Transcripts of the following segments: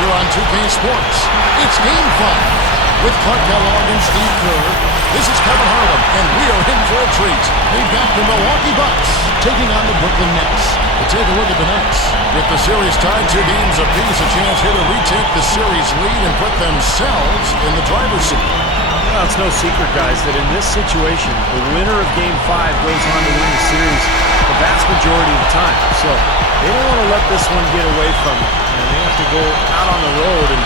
here on 2K Sports. It's Game 5 with Clark Kellogg and Steve Kerr. This is Kevin Harlan, and we are in for a treat. We've got the Milwaukee Bucks taking on the Brooklyn Nets. We'll take a look at the Nets. With the series tied 2 games apiece, a chance here to retake the series lead and put themselves in the driver's seat. Well, it's no secret, guys, that in this situation, the winner of Game 5 goes on to win the series the vast majority of the time. So they don't want to let this one get away from them. And they have to go out on the road and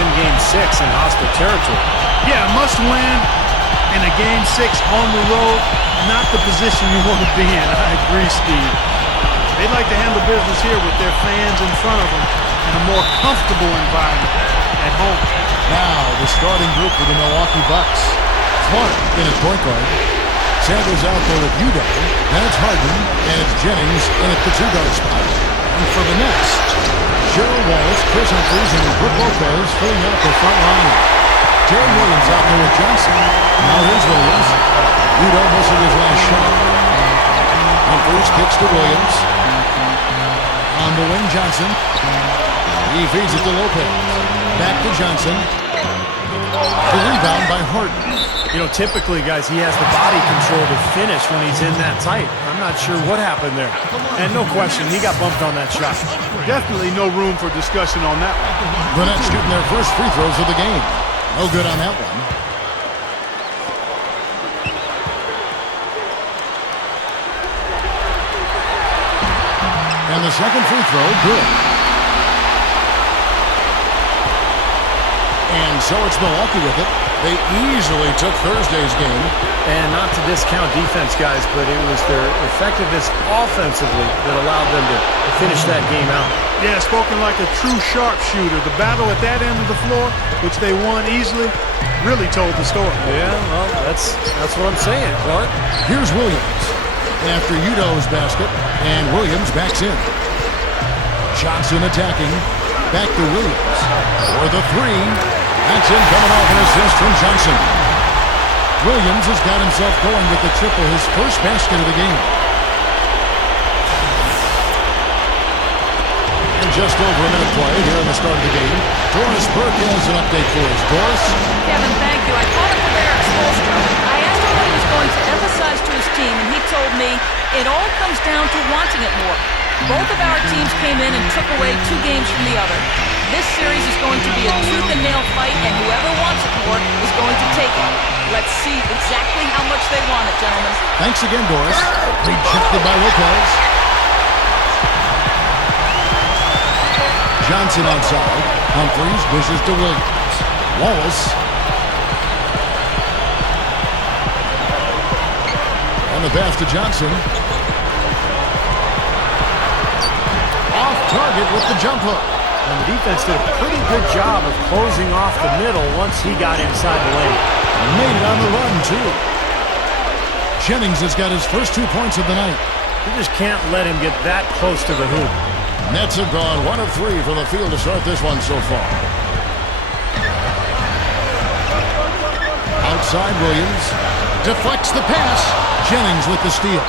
win Game 6 in hostile territory. Yeah, must win in a Game 6 on the road. Not the position you want to be in. I agree, Steve. They'd like to handle business here with their fans in front of them in a more comfortable environment at home. Now, the starting group for the Milwaukee Bucks. Clark in at point guard. Sanders out there with Udo. Then it's Harden, and it's Jennings in at the 2-guard spot. And for the Nets, Gerald Wallace, Chris Humphries, and Brook Lopez filling out the front line. Jerry Williams out there with Johnson. Now here's Williams. Udo missing his last shot. Humphries kicks to Williams. On the wing, Johnson. He feeds it to Lopez. Back to Johnson. The rebound by Harden. You know, typically, guys, he has the body control to finish when he's in that tight. I'm not sure what happened there. And no question, he got bumped on that shot. Definitely no room for discussion on that one. The Nets shooting their first free throws of the game. No good on that one. And the second free throw, good. And so it's Milwaukee with it. They easily took Thursday's game. And not to discount defense, guys, but it was their effectiveness offensively that allowed them to finish that game out. Yeah, spoken like a true sharpshooter. The battle at that end of the floor, which they won easily, really told the story. Yeah, well, that's what I'm saying, Clark. Here's Williams after Udo's basket, and Williams backs in. Johnson attacking. Back to Williams for the 3. That's in, coming off an assist from Johnson. Williams has got himself going with the triple, his first basket of the game. And just over a minute play here in the start of the game. Doris Burke has an update for us. Doris? Kevin, thank you. I caught up with Eric Spoelstra. I asked him what he was going to emphasize to his team, and he told me it all comes down to wanting it more. Both of our teams came in and took away 2 games from the other. This series is going to be a tooth-and-nail fight, and whoever wants it more is going to take it. Let's see exactly how much they want it, gentlemen. Thanks again, Doris. Rejected by Lopez. Johnson outside. Humphries dishes to Williams. Wallace. And the pass to Johnson. Off target with the jump hook. And the defense did a pretty good job of closing off the middle once he got inside the lane. Made it on the run, too. Jennings has got his first 2 points of the night. You just can't let him get that close to the hoop. Nets have gone 1 of 3 from the field to start this one so far. Outside Williams. Deflects the pass. Jennings with the steal.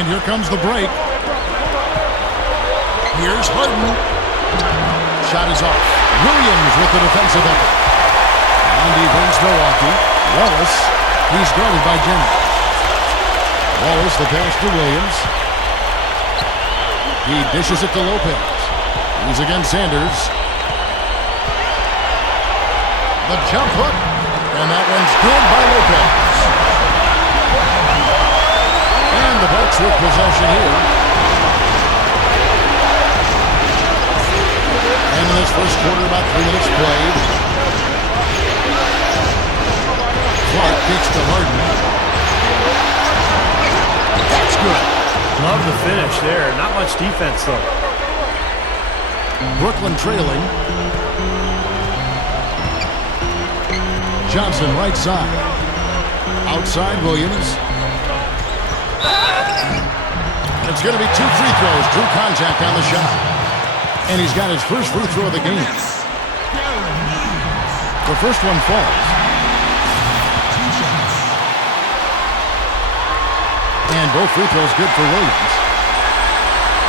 And here comes the break. Here's Harden. Shot is off. Williams with the defensive effort. On defense, Milwaukee. Wallace. He's guarded by Jennings. Wallace, the pass to Williams. He dishes it to Lopez. He's against Sanders. The jump hook. And that one's good by Lopez. And the Bucks with possession here. And in this first quarter, about 3 minutes played. Clark kicks to Harden. That's good. Love the finish there. Not much defense, though. Brooklyn trailing. Johnson right side. Outside Williams. It's going to be 2 free throws. Drew contact on the shot. And he's got his first free throw of the game. The first one falls. And both free throws good for Williams.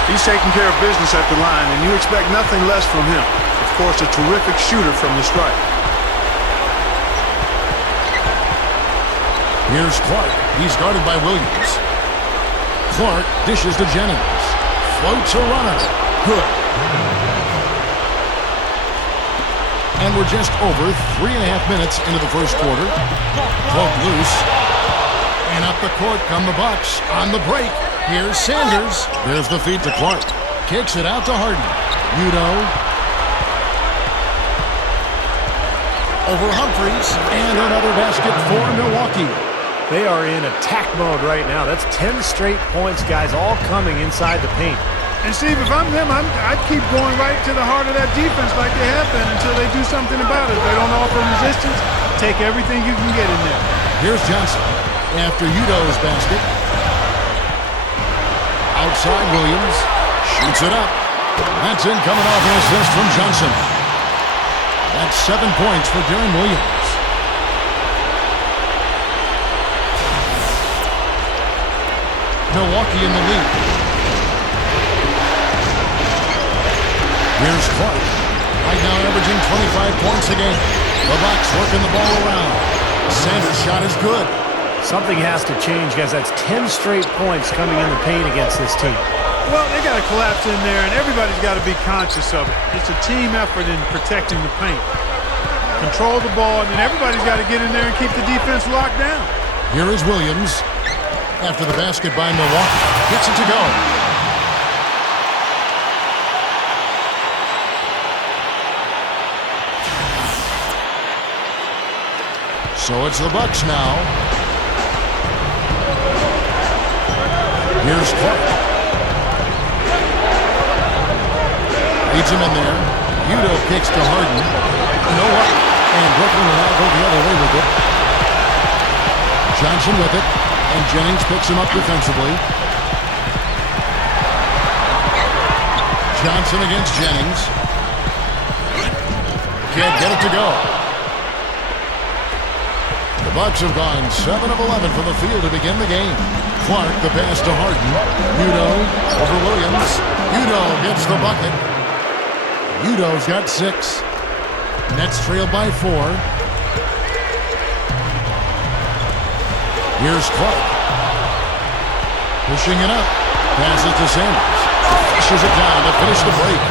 He's taking care of business at the line, and you expect nothing less from him. Of course, a terrific shooter from the stripe. Here's Clark. He's guarded by Williams. Clark dishes to Jennings. Floats a runner. Good. And we're just over 3.5 minutes into the first quarter. Clark loose. And up the court come the Bucks. On the break, here's Sanders. There's the feed to Clark. Kicks it out to Harden. Udo. Over Humphries. And another basket for Milwaukee. They are in attack mode right now. That's 10 straight points, guys, all coming inside the paint. And Steve, if I'm them, I'd keep going right to the heart of that defense like they have been until they do something about it. If they don't offer resistance, take everything you can get in there. Here's Johnson after Udo's basket. Outside Williams. Shoots it up. That's in coming off an assist from Johnson. That's 7 points for Darren Williams. Milwaukee in the lead. Here's Clark. Right now averaging 25 points a game. The Bucks working the ball around. Sanders' shot is good. Something has to change, guys. That's 10 straight points coming in the paint against this team. Well, they got to collapse in there, and everybody's got to be conscious of it. It's a team effort in protecting the paint. Control the ball, and then everybody's got to get in there and keep the defense locked down. Here is Williams. After the basket by Milwaukee. Gets it to go. So it's the Bucks now. Here's Clark. Leads him in there. Udo kicks to Harden. No up. And Brooklyn will now go the other way with it. Johnson with it. And Jennings picks him up defensively. Johnson against Jennings. Can't get it to go. The Bucks have gone 7 of 11 from the field to begin the game. Clark, the pass to Harden. Udo over Williams. Udo gets the bucket. Udo's got 6. Nets trailed by 4. Here's Clark. Pushing it up. Passes to Sanders. Pushes it down to finish the break.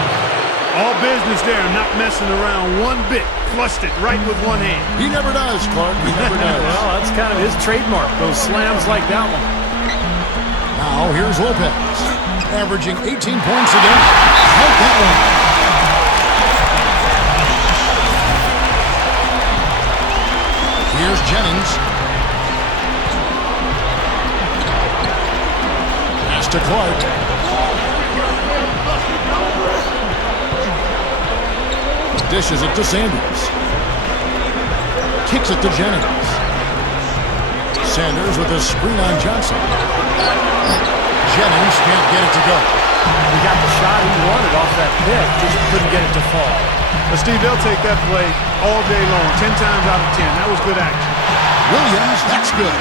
All business there, not messing around one bit. Flushed it right with one hand. He never does, Clark. He never does. Well, that's kind of his trademark, those slams like that one. Now here's Lopez. Averaging 18 points a game. Count that one. Here's Jennings. Pass to Clark. Dishes it to Sanders. Kicks it to Jennings. Sanders with a screen on Johnson. Jennings can't get it to go. He got the shot he wanted off that pick, just couldn't get it to fall. But Steve, they'll take that play all day long, 10 times out of 10. That was good action. Williams, that's good.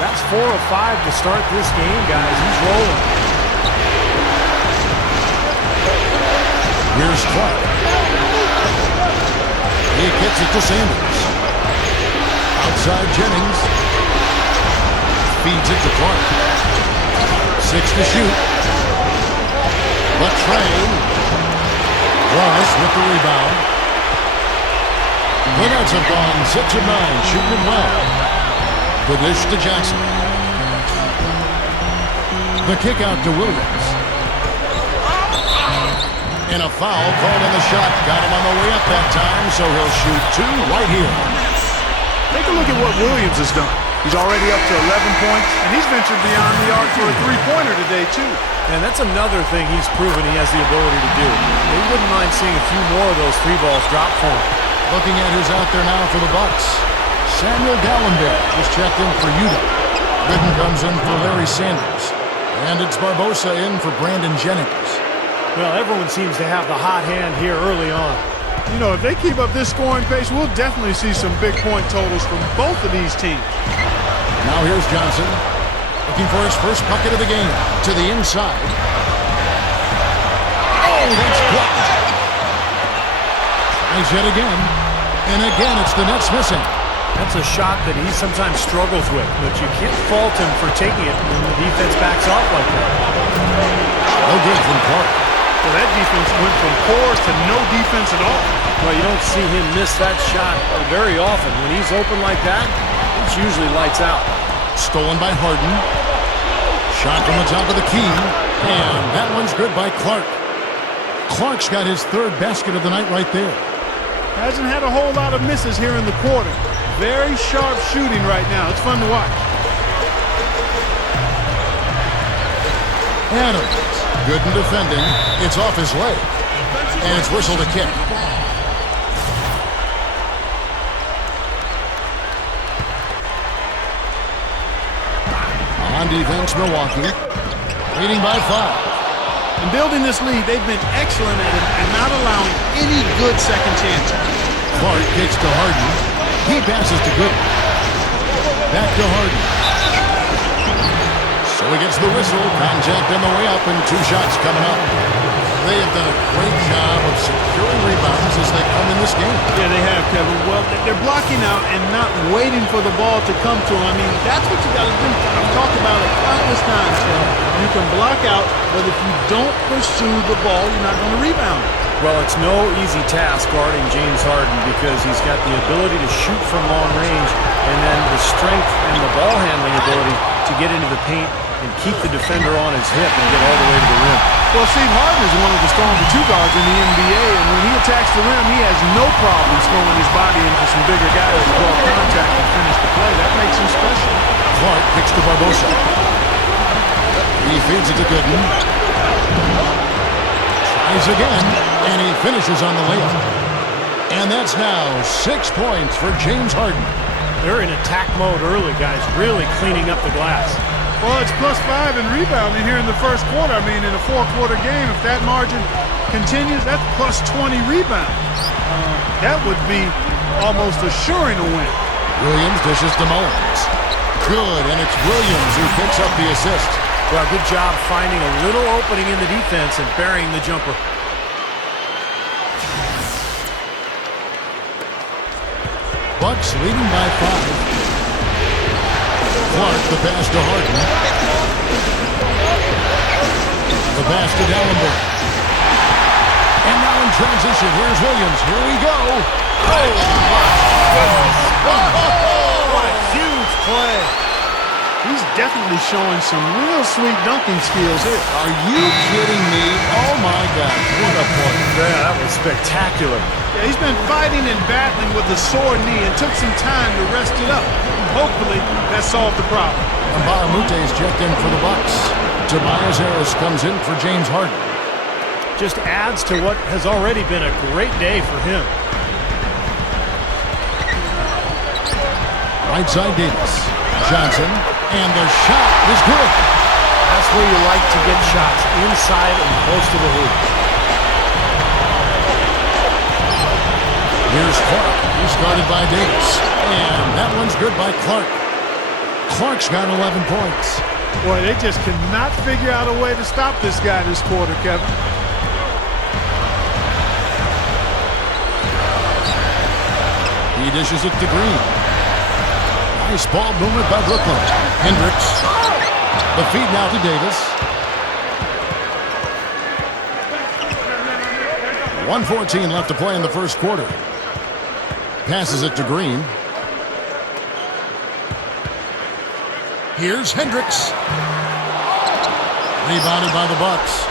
That's 4 of 5 to start this game, guys. He's rolling. Here's Clark. He gets it to Sanders. Outside Jennings. Feeds it to Clark. 6 to shoot. Latrey. Wallace with the rebound. The Nets have gone 6 of 9, shooting it well. The dish to Johnson. The kick out to Williams. And a foul called on the shot. Got him on the way up that time, so he'll shoot 2 right here. Take a look at what Williams has done. He's already up to 11 points, and he's ventured beyond the arc for a three-pointer today, too. And that's another thing he's proven he has the ability to do. He wouldn't mind seeing a few more of those 3 balls drop for him. Looking at who's out there now for the Bucks. Samuel Gallenberg just checked in for Udo. Gooden comes in for Larry Sanders. And it's Barbosa in for Brandon Jennings. Well, everyone seems to have the hot hand here early on. You know, if they keep up this scoring pace, we'll definitely see some big point totals from both of these teams. Now here's Johnson. Looking for his first bucket of the game. To the inside. Oh, that's blocked. Tries yet again. And again, it's the net's missing. That's a shot that he sometimes struggles with, but you can't fault him for taking it when the defense backs off like that. No good from Clark. Well, that defense went from poor to no defense at all. Well, you don't see him miss that shot very often. When he's open like that, it's usually lights out. Stolen by Harden. Shot from the top of the key. And that one's good by Clark. Clark's got his third basket of the night right there. Hasn't had a whole lot of misses here in the quarter. Very sharp shooting right now. It's fun to watch. Adams, good in defending. It's off his leg. And it's whistled a kick. On defense, Milwaukee. Leading by 5. In building this lead, they've been excellent at it and not allowing any good second chances. Clark kicks to Harden. He passes to Gooden. Back to Harden. So he gets the whistle. Contact on the way up and 2 shots coming up. They have done a great job of securing rebounds as they come in this game. Yeah, they have, Kevin. Well, they're blocking out and not waiting for the ball to come to them. I mean, that's what you got to do. I've talked about it countless times. You can block out, but if you don't pursue the ball, you're not going to rebound it. Well, it's no easy task guarding James Harden because he's got the ability to shoot from long range and then the strength and the ball handling ability to get into the paint and keep the defender on his hip and get all the way to the rim. Well, Steve, Harden is one of the stronger 2 guards in the NBA, and when he attacks the rim, he has no problem throwing his body into some bigger guys to draw contact and finish the play. That makes him special. Clark kicks to Barbosa. He feeds it to Gooden. Tries again, and he finishes on the layup. And that's now 6 points for James Harden. They're in attack mode early, guys, really cleaning up the glass. Well, it's +5 in rebounding here in the first quarter. I mean, in a 4-quarter game, if that margin continues, that's +20 rebounds. That would be almost assuring a win. Williams dishes to Mullins. Good, and it's Williams who picks up the assist. Well, good job finding a little opening in the defense and burying the jumper. Bucks leading by 5. Clark, the pass to Harden. The pass to Dallenberg. And now in transition, here's Williams. Here we go. Oh, my goodness. What a huge play. He's definitely showing some real sweet dunking skills here. Are you kidding me? Oh, my God. What a point. Yeah, that was spectacular. Yeah, he's been fighting and battling with a sore knee and took some time to rest it up. Hopefully, that solved the problem. And Bahamute is checked in for the Bucks. Tobias Harris comes in for James Harden. Just adds to what has already been a great day for him. Right side Davis. Johnson. And the shot is good. That's where you like to get shots, inside and close to the hoop. Here's Clark. He's guarded by Davis. And that one's good by Clark. Clark's got 11 points. Boy, they just cannot figure out a way to stop this guy this quarter, Kevin. He dishes it to Green. Nice ball movement by Brooklyn. Hendricks. The feed now to Davis. 1:14 left to play in the first quarter. Passes it to Green. Here's Hendricks. Rebounded by the Bucks.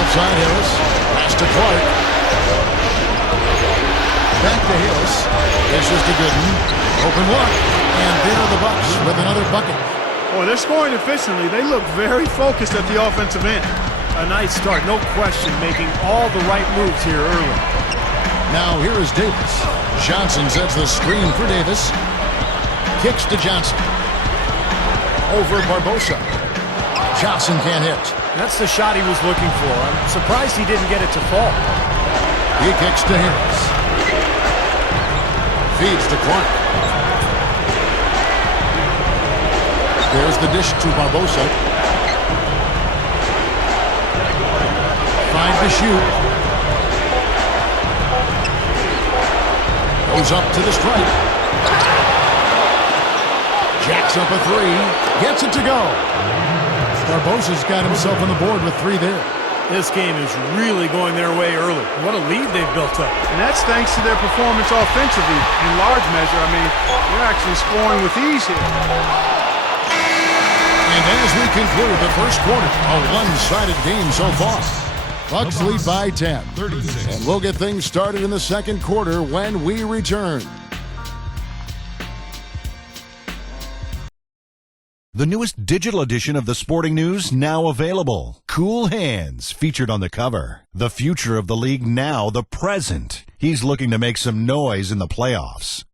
Outside Harris. Pass to Clark. Back to Harris. Dishes to Gooden. Open look. And there are the Bucks with another bucket. Boy, they're scoring efficiently. They look very focused at the offensive end. A nice start, no question, making all the right moves here early. Now here is Davis. Johnson sets the screen for Davis. Kicks to Johnson. Over Barbosa. Johnson can't hit. That's the shot he was looking for. I'm surprised he didn't get it to fall. He kicks to Harris. Feeds to Clark. There's the dish to Barbosa. 5 to shoot. Goes up to the stripe. Jacks up a three. Gets it to go. Barbosa's got himself on the board with 3 there. This game is really going their way early. What a lead they've built up. And that's thanks to their performance offensively. In large measure, I mean, they're actually scoring with ease here. And as we conclude the first quarter, a one-sided game so far. Bucks lead by 10. 36. And we'll get things started in the second quarter when we return. The newest digital edition of the Sporting News now available. Cool Hands featured on the cover. The future of the league now, the present. He's looking to make some noise in the playoffs.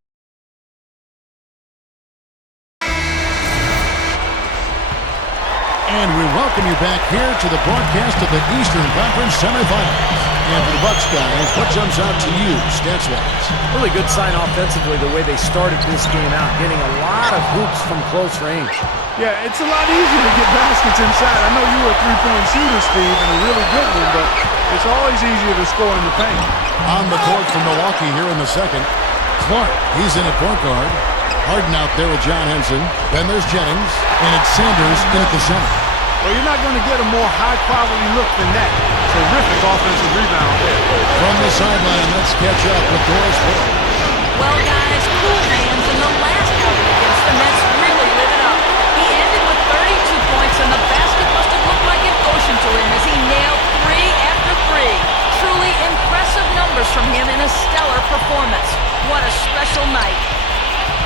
And we welcome you back here to the broadcast of the Eastern Conference semifinals. And for the Bucks guys, what jumps out to you, stats-wise? Really good sign offensively the way they started this game out, getting a lot of hoops from close range. Yeah, it's a lot easier to get baskets inside. I know you were a three-point shooter, Steve, and a really good one, but it's always easier to score in the paint. On the court for Milwaukee here in the second. Clark, he's in at point guard. Harden out there with John Henson. Then there's Jennings, and it's Sanders in at the center. Well, you're not going to get a more high-quality look than that. Terrific offensive rebound there. From the sideline, let's catch up with Doris Burke. Well, guys, Cool Hands in the last outing against the Nets really lit it up. He ended with 32 points, and the basket must have looked like an ocean to him as he nailed 3 after 3. Truly impressive numbers from him in a stellar performance. What a special night.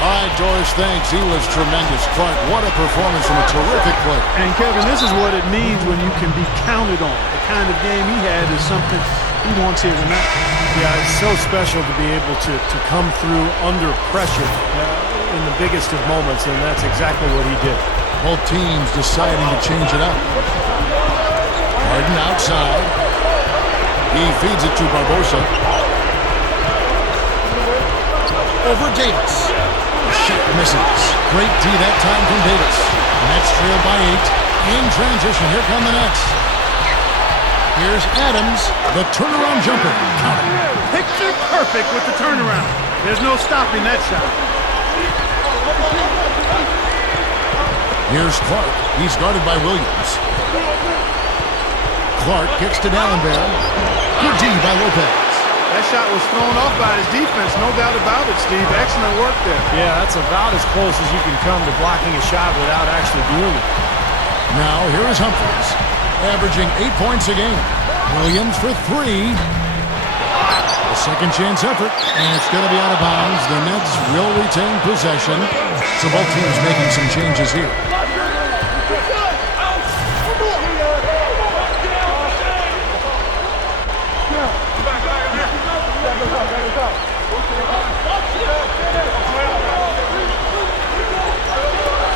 All right, Doris, thanks. He was tremendous. Clark, what a performance from a terrific play. And, Kevin, this is what it means when you can be counted on. The kind of game he had is something he wants here tonight. Yeah, it's so special to be able to come through under pressure in the biggest of moments, and that's exactly what he did. Both teams deciding to change it up. Harden outside. He feeds it to Barbosa. Over Davis. Shot misses. Great D that time from Davis. Nets trail by 8. In transition, here come the Nets. Here's Adams, the turnaround jumper. Count it. Picture perfect with the turnaround. There's no stopping that shot. Here's Clark. He's guarded by Williams. Clark kicks to Dallenberg. Good D by Lopez. That shot was thrown off by his defense, no doubt about it, Steve. Excellent work there. Yeah, that's about as close as you can come to blocking a shot without actually doing it. Now, here is Humphries, averaging 8 points a game. Williams for 3. A second chance effort, and it's going to be out of bounds. The Nets will retain possession. So both teams making some changes here.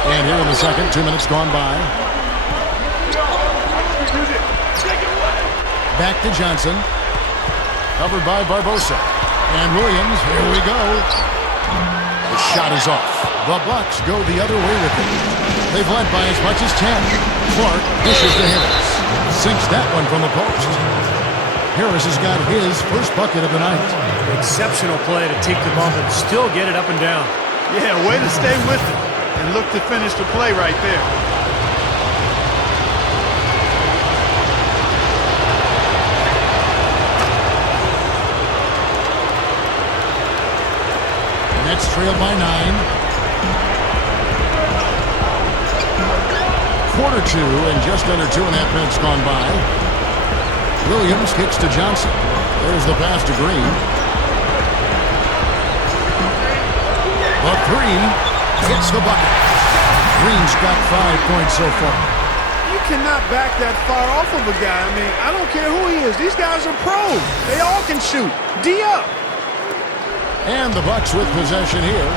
And here in the second, 2 minutes gone by. Back to Johnson. Covered by Barbosa. And Williams, here we go. The shot is off. The Bucks go the other way with it. They've led by as much as 10. Clark dishes to Harris. Sinks that one from the post. Harris has got his first bucket of the night. Exceptional play to take the bump and still get it up and down. Yeah, way to stay with it and look to finish the play right there. Nets trail by 9. Quarter 2 and just under 2.5 minutes gone by. Williams kicks to Johnson. There's the pass to Green. The 3 hits the bucket. Green's got 5 points so far. You cannot back that far off of a guy. I mean, I don't care who he is. These guys are pros. They all can shoot. D up. And the Bucks with possession here.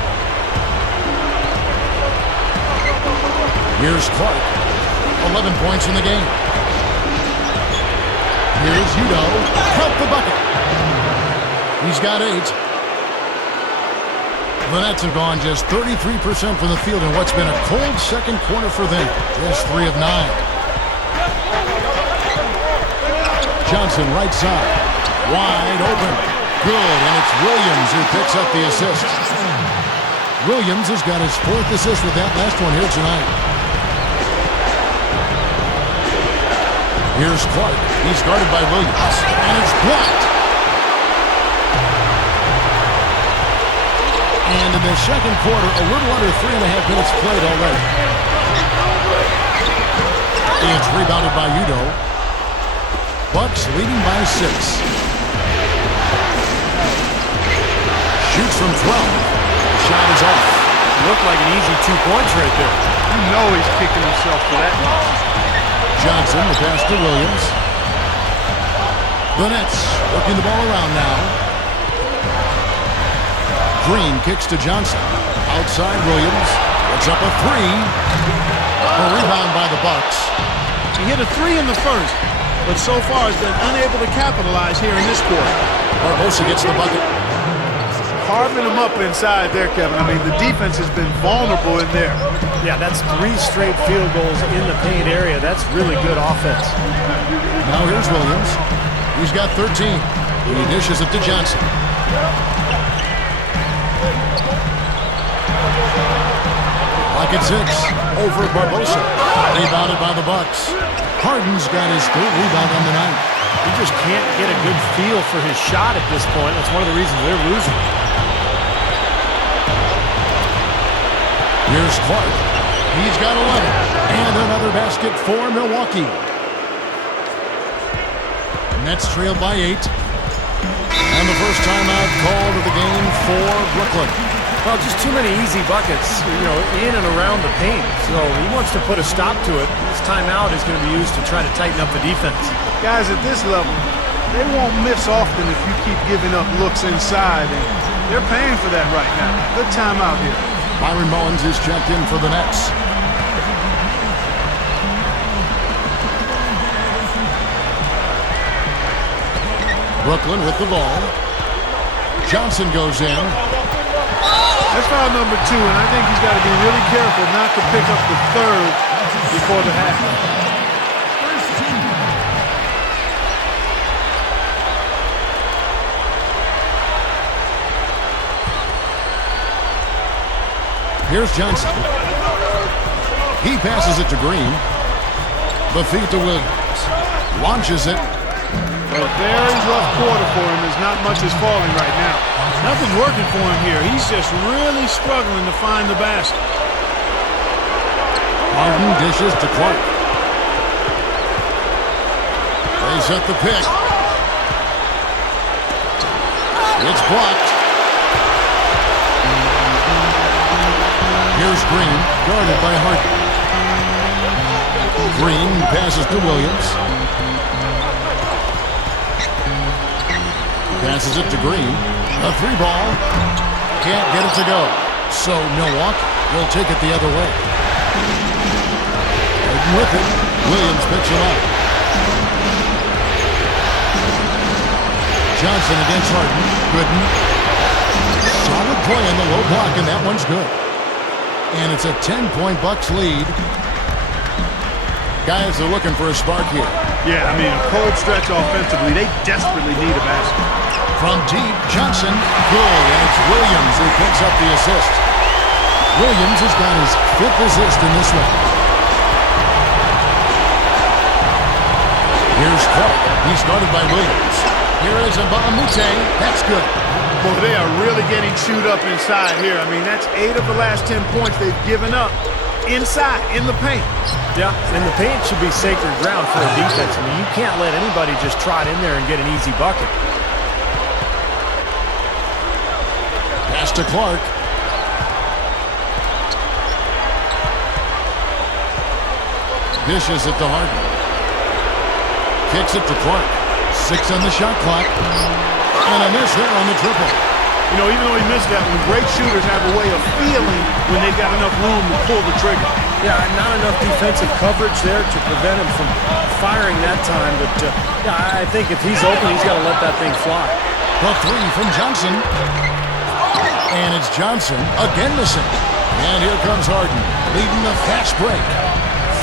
Here's Clark. 11 points in the game. Here's Udo. Count the bucket. He's got 8. The Nets have gone just 33% from the field in what's been a cold second quarter for them. Just 3 of 9. Johnson right side. Wide open. Good, and it's Williams who picks up the assist. Williams has got his 4th assist with that last one here tonight. Here's Clark. He's guarded by Williams, and it's blocked. And in the second quarter, a little under 3.5 minutes played already. It's rebounded by Udo. Bucks leading by 6. Shoots from 12. The shot is off. Looked like an easy 2 points right there. You know he's kicking himself for that. Johnson, the pass to Williams. The Nets working the ball around now. Green kicks to Johnson. Outside Williams. Puts up a 3. A rebound by the Bucks. He hit a 3 in the first, but so far has been unable to capitalize here in this quarter. Barbosa gets the bucket. Carving him up inside there, Kevin. I mean, the defense has been vulnerable in there. Yeah, that's 3 straight field goals in the paint area. That's really good offense. Now here's Williams. He's got 13. He dishes it to Johnson. Pocket 6. Over Barbosa. Rebounded by the Bucks. Harden's got his 3rd rebound on the night. He just can't get a good feel for his shot at this point. That's one of the reasons they're losing. Here's Clark. He's got 11. And another basket for Milwaukee. Nets trailed by 8. And the first timeout called of the game for Brooklyn. Well, just too many easy buckets, in and around the paint. So he wants to put a stop to it. This timeout is going to be used to try to tighten up the defense. Guys at this level, they won't miss often if you keep giving up looks inside. And they're paying for that right now. Good timeout here. Byron Mullins is checked in for the Nets. Brooklyn with the ball. Johnson goes in. That's foul number 2, and I think he's got to be really careful not to pick up the 3rd before the half. Here's Johnson. He passes it to Green. The feed to Williams. Launches it. A very rough quarter for him as not much is falling right now. Nothing's working for him here. He's just really struggling to find the basket. Harden dishes to Clark. They set the pick. It's blocked. Here's Green, guarded by Harden. Green passes to Williams. Passes it to Green. A 3-ball. Can't get it to go. So Milwaukee will take it the other way. Harden with it. Williams picks him up. Johnson against Harden. Gooden. Solid play in the low block, and that one's good. And it's a 10-point Bucks lead. Guys are looking for a spark here. Yeah, I mean, a cold stretch offensively. They desperately need a basket. From deep, Johnson, good, and it's Williams who picks up the assist. Williams has got his 5th assist in this one. Here's Clark. He's guarded by Williams. Here is Mbamute. That's good. Well, they are really getting chewed up inside here. I mean, that's 8 of the last 10 points they've given up inside, in the paint. Yeah, and the paint should be sacred ground for a defense. I mean, you can't let anybody just trot in there and get an easy bucket. Pass to Clark. Dishes it to Harden. Kicks it to Clark. 6 on the shot clock. And a miss there on the triple. You know, even though he missed that one, great shooters have a way of feeling when they've got enough room to pull the trigger. Yeah, not enough defensive coverage there to prevent him from firing that time. But, yeah, I think if he's open, he's got to let that thing fly. The 3 from Johnson. And it's Johnson again missing. And here comes Harden, leading the fast break.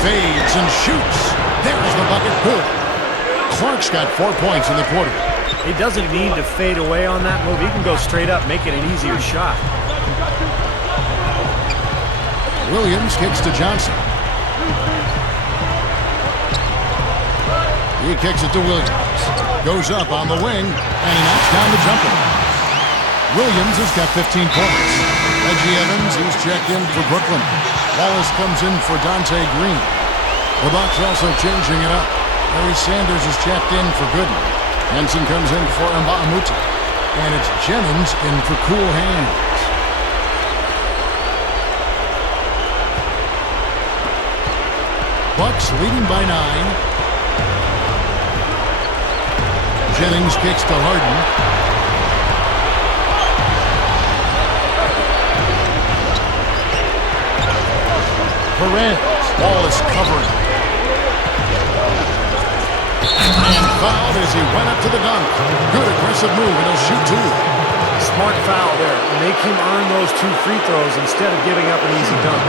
Fades and shoots. There's the bucket. Good. Clark's got 4 points in the quarter. He doesn't need to fade away on that move. He can go straight up, make it an easier shot. Williams kicks to Johnson. He kicks it to Williams. Goes up on the wing, and he knocks down the jumper. Williams has got 15 points. Reggie Evans, he's checked in for Brooklyn. Wallace comes in for Dante Green. The Bucks also changing it up. Larry Sanders is checked in for Gooden. Henson comes in for Mbaamuta. And it's Jennings in for Cool Hands. Bucks leading by 9. Jennings kicks to Harden. Perez. Wallace covering. And fouled as he went up to the dunk. Good aggressive move, and he'll shoot 2. Smart foul there. Make him earn those 2 free throws instead of giving up an easy dunk.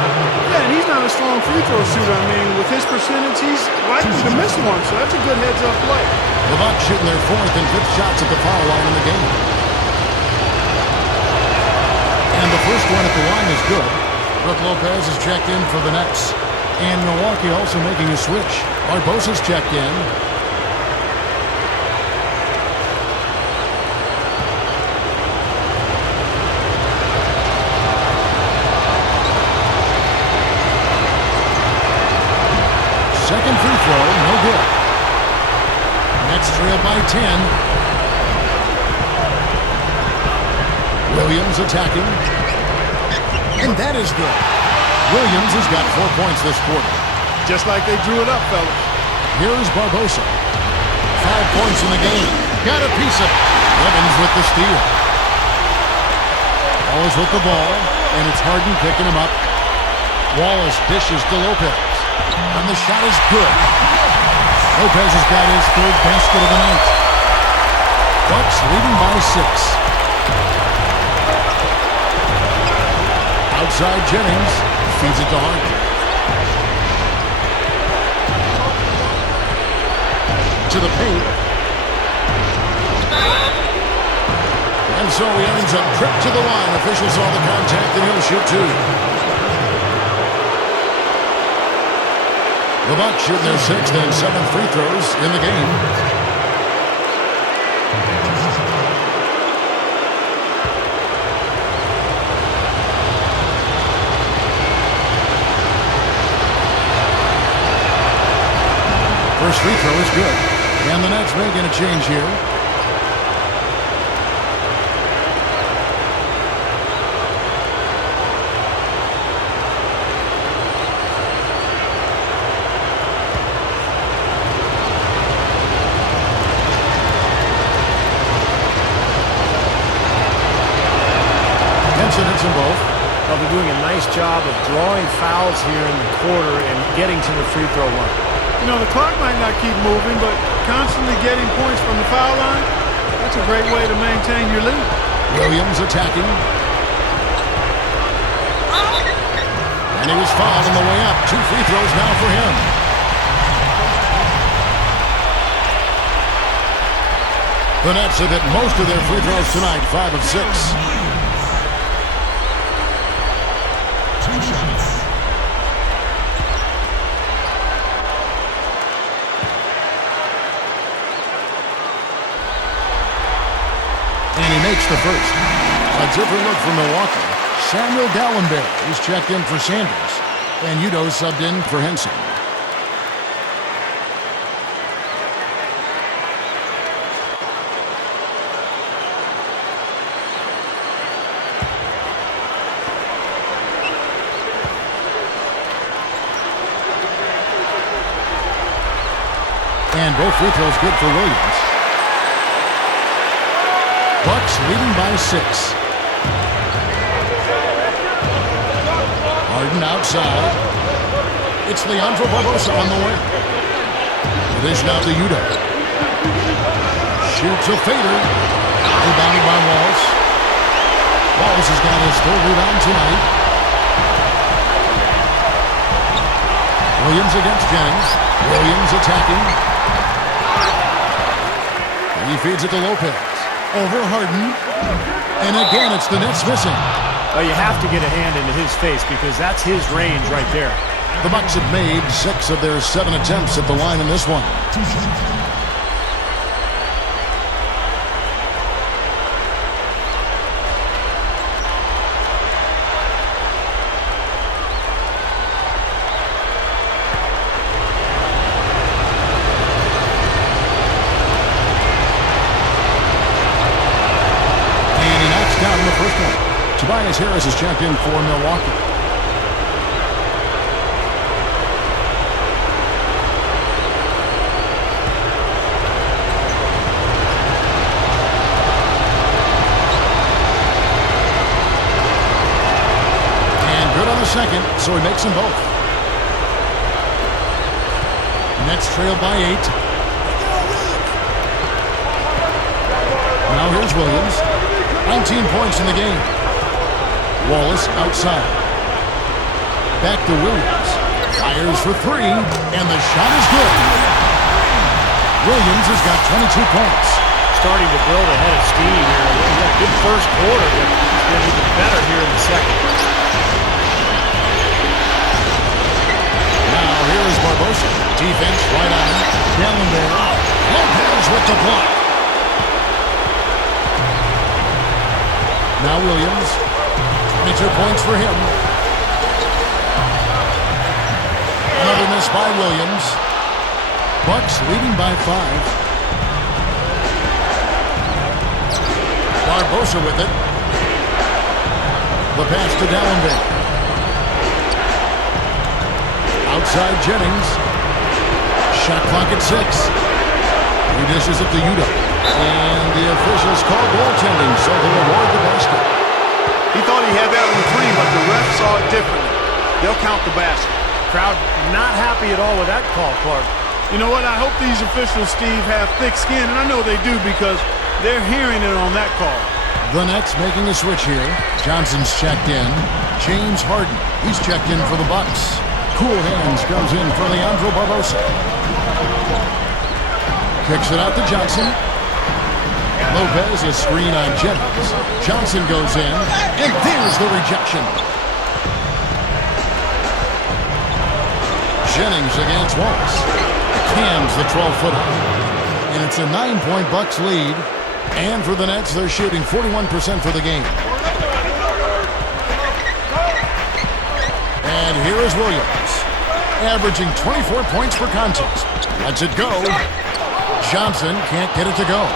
Yeah, and he's not a strong free throw shooter. I mean, with his percentage, he's likely to miss one, so that's a good heads-up play. The Bucks shooting their 4th and 5th shots at the foul line in the game. And the first one at the line is good. Brook Lopez is checked in for the Nets. And Milwaukee also making a switch. Barbosa's checked in. Second free throw, no good. Nets trail by 10. Williams attacking. And that is good. Williams has got 4 points this quarter. Just like they drew it up, fellas. Here's Barbosa. 5 points in the game. Got a piece of it. Evans with the steal. Wallace with the ball, and it's Harden picking him up. Wallace dishes to Lopez. And the shot is good. Lopez has got his 3rd basket of the night. Bucks leading by 6. Outside Jennings feeds it to Harden. To the paint. And so he earns a trip to the line. Officials saw the contact, and he'll shoot 2. The Bucks shoot their 6th and 7th free throws in the game. First free throw is good. And the Nets making a change here. Hits them both. Well, they're doing a nice job of drawing fouls here in the quarter and getting to the free throw line. You know, the clock might not keep moving, but constantly getting points from the foul line, that's a great way to maintain your lead. Williams attacking. And he was fouled on the way up. 2 free throws now for him. The Nets have hit most of their free throws tonight, 5 of 6. And he makes the first. A different look for Milwaukee. Samuel Gallenberry is checked in for Sanders. And Udo subbed in for Henson. And both free throws good for Williams. Bucks leading by 6. Harden outside. It's Leandro Barbosa on the way. It is now to Udo. Shoots a fader. Rebounded by Wallace. Wallace has got his 3rd rebound tonight. Williams against Jennings. Williams attacking. feeds it to Lopez. Over Harden. And again, it's the Nets missing. Well, you have to get a hand into his face because that's his range right there. The Bucks have made 6 of their 7 attempts at the line in this one. Tobias Harris is checked in for Milwaukee. And good on the second, so he makes them both. Nets trail by 8. Now here's Williams. 19 points in the game. Wallace outside. Back to Williams. Fires for 3, and the shot is good. Williams has got 22 points. Starting to build a head of steam here. He had a good first quarter, but he's been even better here in the second. Now here is Barbosa. Defense right on him. Down there. Lopez with the block. Now Williams. 22 points for him. Another miss by Williams. Bucks leading by 5. Barbosa with it. The pass to Dallenberg. Outside Jennings. Shot clock at 6. He dishes it to Udo. And the officials call goaltending, so they'll award the basket. He thought he had that on the 3, but the ref saw it differently. They'll count the basket. Crowd not happy at all with that call, Clark. You know what? I hope these officials, Steve, have thick skin, and I know they do because they're hearing it on that call. The Nets making a switch here. Johnson's checked in. James Harden, he's checked in for the Bucks. Cool Hands comes in for Leandro Barbosa. Kicks it out to Johnson. Lopez, a screen on Jennings. Johnson goes in, and there's the rejection. Jennings against Wallace. Cams the 12-footer. And it's a 9-point Bucks lead. And for the Nets, they're shooting 41% for the game. And here is Williams, averaging 24 points per contest. Lets it go. Johnson can't get it to go.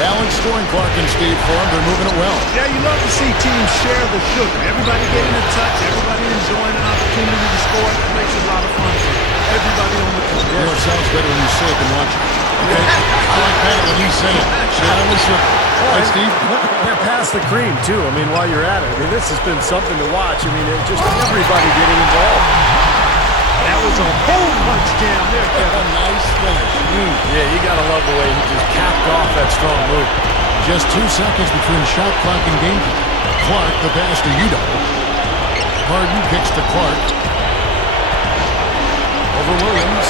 Balanced scoring, Clark and Steve, for them. They're moving it well. Yeah, you love to see teams share the sugar. Everybody getting a touch, everybody enjoying an opportunity to score. That makes it a lot of fun for everybody on the court. You know, it sounds better when you say it than watch it. Okay? I like better when you say it. Share on the sugar. Right, Steve? They're past the cream, too. I mean, while you're at it. I mean, this has been something to watch. I mean, it's just everybody getting involved. That was a hole punch jam there, Kevin. A nice finish. Yeah, you got to love the way he just capped off that strong move. Just 2 seconds between shot clock and game clock. Clark, the pass to Udo. Harden kicks to Clark. Over Williams.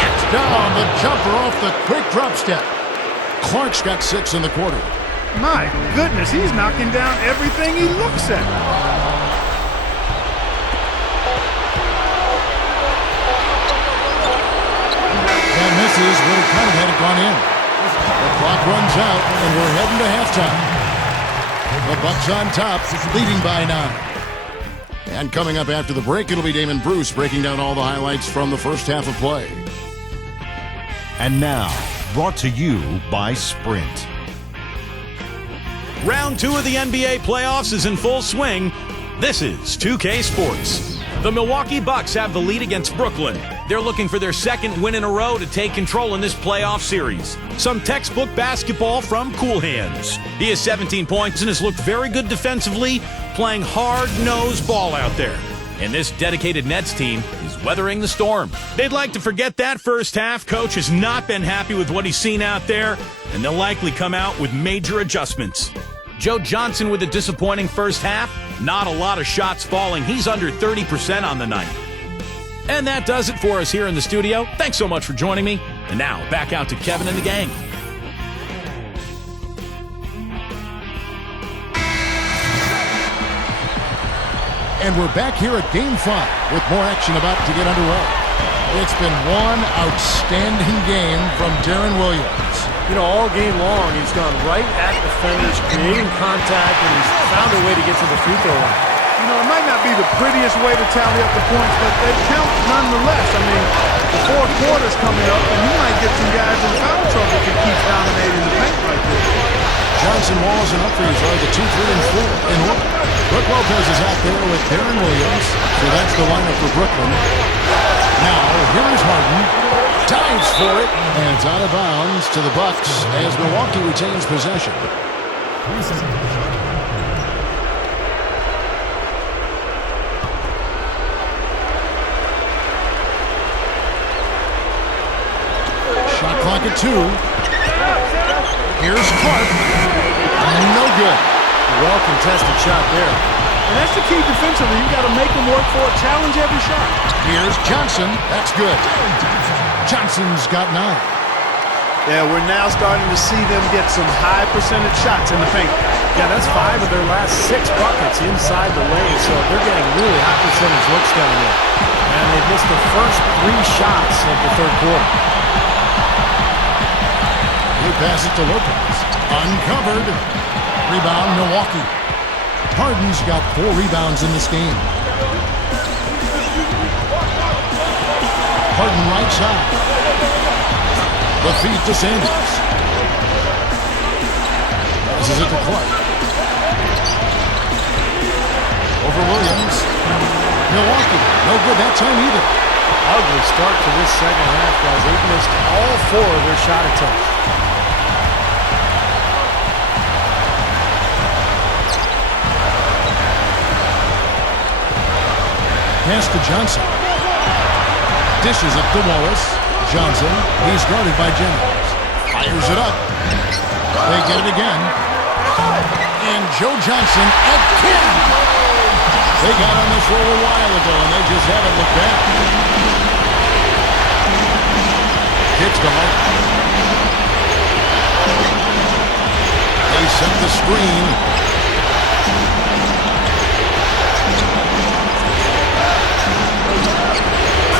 Knocked down the jumper off the quick drop step. Clark's got 6 in the quarter. My goodness, he's knocking down everything he looks at. That misses, would have kind of had it gone in. The clock runs out, and we're heading to halftime. The Bucks on top, leading by 9. And coming up after the break, it'll be Damon Bruce breaking down all the highlights from the first half of play. And now, brought to you by Sprint. Round 2 of the NBA playoffs is in full swing. This is 2K Sports. The Milwaukee Bucks have the lead against Brooklyn. They're looking for their 2nd win in a row to take control in this playoff series. Some textbook basketball from Cool Hands. He has 17 points and has looked very good defensively, playing hard-nosed ball out there. And this dedicated Nets team is weathering the storm. They'd like to forget that first half. Coach has not been happy with what he's seen out there, and they'll likely come out with major adjustments. Joe Johnson with a disappointing first half. Not a lot of shots falling. He's under 30% on the night. And that does it for us here in the studio. Thanks so much for joining me. And now, back out to Kevin and the gang. And we're back here at Game 5 with more action about to get underway. It's been one outstanding game from Deron Williams. You know, all game long, he's gone right at defenders, creating contact, and he's found a way to get to the free throw line. You know, it might not be the prettiest way to tally up the points, but they count nonetheless. I mean, the fourth quarter's coming up, and he might get some guys in foul trouble if he keeps dominating the paint like this. Johnson, Walls, and Humphries are the 2, 3, and 4 in order. Brook Lopez is out there with Deron Williams, so that's the lineup for Brooklyn. Now, here's Harden. Dives for it, and it's out of bounds to the Bucks as Milwaukee retains possession. Shot clock at 2. Here's Clark. No good. Well-contested shot there. And that's the key defensively. You've got to make them work for it, challenge every shot. Here's Johnson. That's good. Johnson's got 9. Yeah, we're now starting to see them get some high percentage shots in the paint. Yeah, that's 5 of their last 6 buckets inside the lane, so they're getting really high percentage looks down there. And they've missed the first 3 shots of the third quarter. He passes it to Lopez. Uncovered. Rebound, Milwaukee. Harden's got 4 rebounds in this game. Harden right side. The feed to Sanders. Passes it to Clark. Over Williams. Milwaukee. No good that time either. Ugly start to this second half, guys. They've missed all 4 of their shot attempts. Pass to Johnson. Dishes it to Wallace. Johnson, he's guarded by Jennings. Fires it up. They get it again. And Joe Johnson again. They got on this roll a while ago, and they just haven't looked back. Kicks to Hart. They set the screen.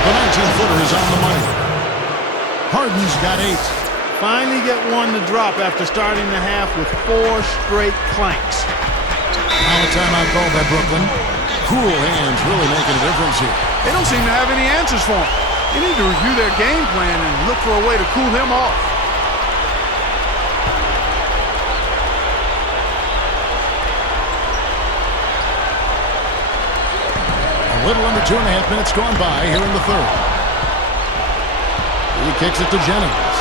The 19-footer is on the money. Harden's got 8. Finally get one to drop after starting the half with 4 straight clanks. Now a timeout called by Brooklyn. Cool hands really making a difference here. They don't seem to have any answers for him. They need to review their game plan and look for a way to cool him off. A little under 2.5 minutes gone by here in the third. He kicks it to Jennings.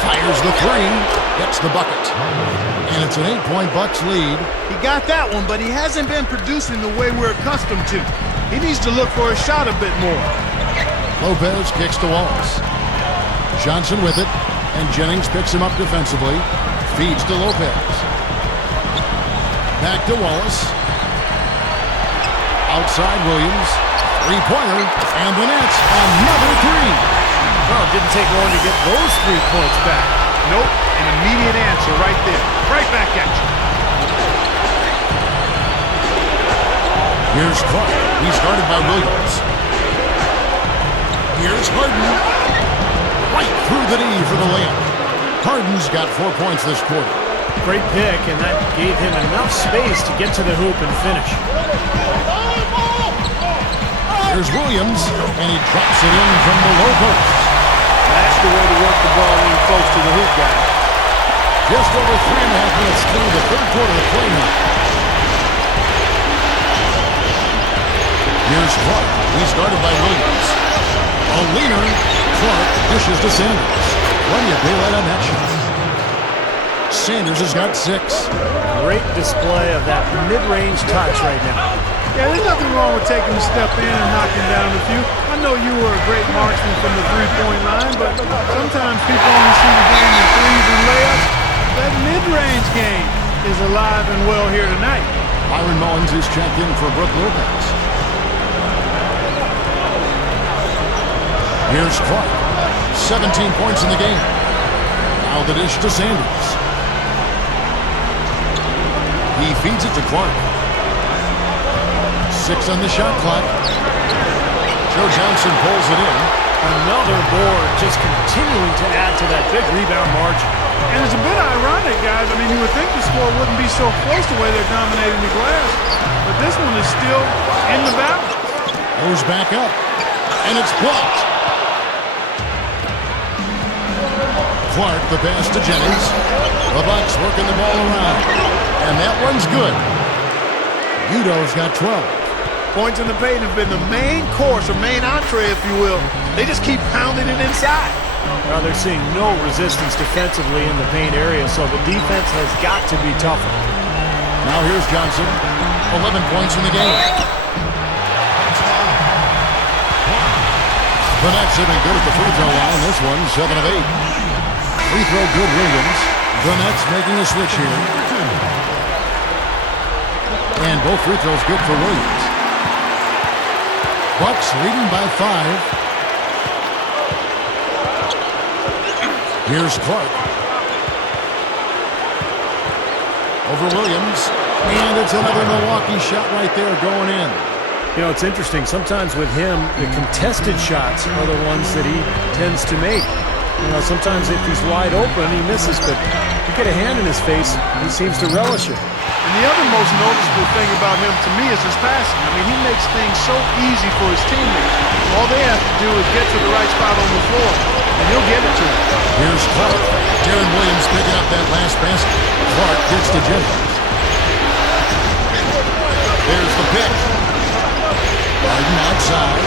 Fires the 3. Gets the bucket. And it's an 8-point Bucks lead. He got that one, but he hasn't been producing the way we're accustomed to. He needs to look for a shot a bit more. Lopez kicks to Wallace. Johnson with it, and Jennings picks him up defensively. Feeds to Lopez. Back to Wallace. Outside Williams. 3-pointer, and the Nets another 3. Well, it didn't take long to get those 3 points back. Nope, an immediate answer right there. Right back at you. Here's Clark. He's guarded by Williams. Here's Harden. Right through the knee for the layup. Harden's got 4 points this quarter. Great pick, and that gave him enough space to get to the hoop and finish. Here's Williams, and he drops it in from the low post. That's the way to work the ball in close to the hoop, guys. Just over 3.5 minutes through the third quarter of play now. Here's Clark. He's guarded by Williams. A leaner. Clark dishes to Sanders. Plenty of daylight on that shot. Sanders has got 6. Great display of that mid-range touch right now. Yeah, there's nothing wrong with taking a step in and knocking down a few. I know you were a great marksman from the three-point line, but sometimes people only see the game in threes and layups. That mid-range game is alive and well here tonight. Byron Mullins is checked in for Brook Lopez. Here's Clark. 17 points in the game. Now the dish to Sanders. He feeds it to Clark. 6 on the shot clock. Joe Johnson pulls it in. Another board, just continuing to add to that big rebound margin. And it's a bit ironic, guys. I mean, you would think the score wouldn't be so close the way they're dominating the glass. But this one is still in the balance. Goes back up. And it's blocked. Clark, the pass to Jennings. The Bucks working the ball around. And that one's good. Udo's got 12. Points in the paint have been the main course, or main entree, if you will. They just keep pounding it inside. Well, they're seeing no resistance defensively in the paint area, so the defense has got to be tougher. Now here's Johnson. 11 points in the game. The Nets have been good at the free throw line. This one, 7 of 8. Free throw good, Williams. The Nets making a switch here. And both free throws good for Williams. Bucks leading by 5. Here's Clark. Over Williams. And it's another Milwaukee shot right there going in. You know, it's interesting. Sometimes with him, the contested shots are the ones that he tends to make. You know, sometimes if he's wide open, he misses, but you get a hand in his face, he seems to relish it. And the other most noticeable thing about him to me is his passing. I mean, he makes things so easy for his teammates. All they have to do is get to the right spot on the floor, and he'll get it to him. Here's Clark. Darren Williams picking up that last basket. Clark gets to Jennings. There's the pick. Harden outside.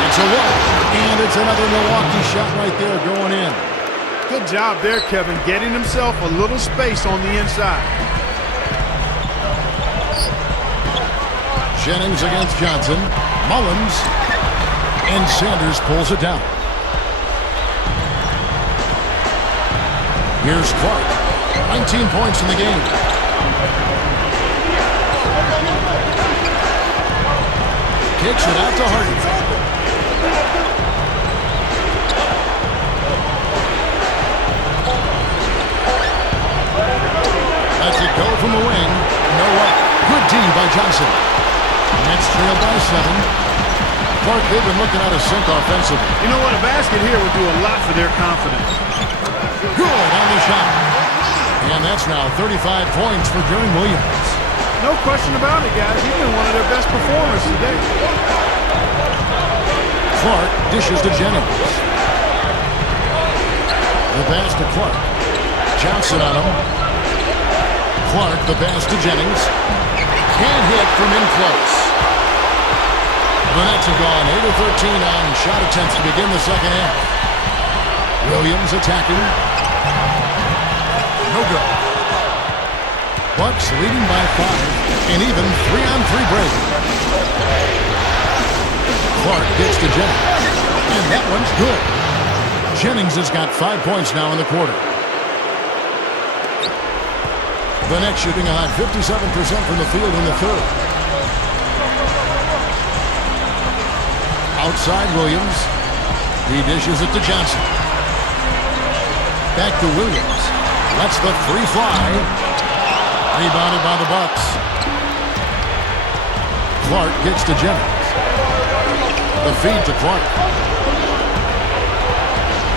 It's a look, and it's another Milwaukee shot right there going in. Good job there, Kevin, getting himself a little space on the inside. Jennings against Johnson. Mullins. And Sanders pulls it down. Here's Clark. 19 points in the game. Kicks it out to Harden. That's it go from the wing. No up. Good D by Johnson. Nets trail by 7. Clark, they've been looking out of sync offensively. You know what? A basket here would do a lot for their confidence. Good on the shot. And that's now 35 points for Darren Williams. No question about it, guys. He's been one of their best performers today. Clark dishes to Jennings. The pass to Clark. Johnson on him. Clark, the pass to Jennings. Can't hit from in close. The Nets have gone 8 of 13 on shot attempts to begin the second half. Williams attacking. No good. Bucks leading by 5. And even 3-on-3 break. Clark gets to Jennings. And that one's good. Jennings has got 5 points now in the quarter. The Nets shooting a high 57% from the field in the third. Outside Williams. He dishes it to Johnson. Back to Williams. That's the free fly. Rebounded by the Bucks. Clark gets to Jennings. The feed to Clark.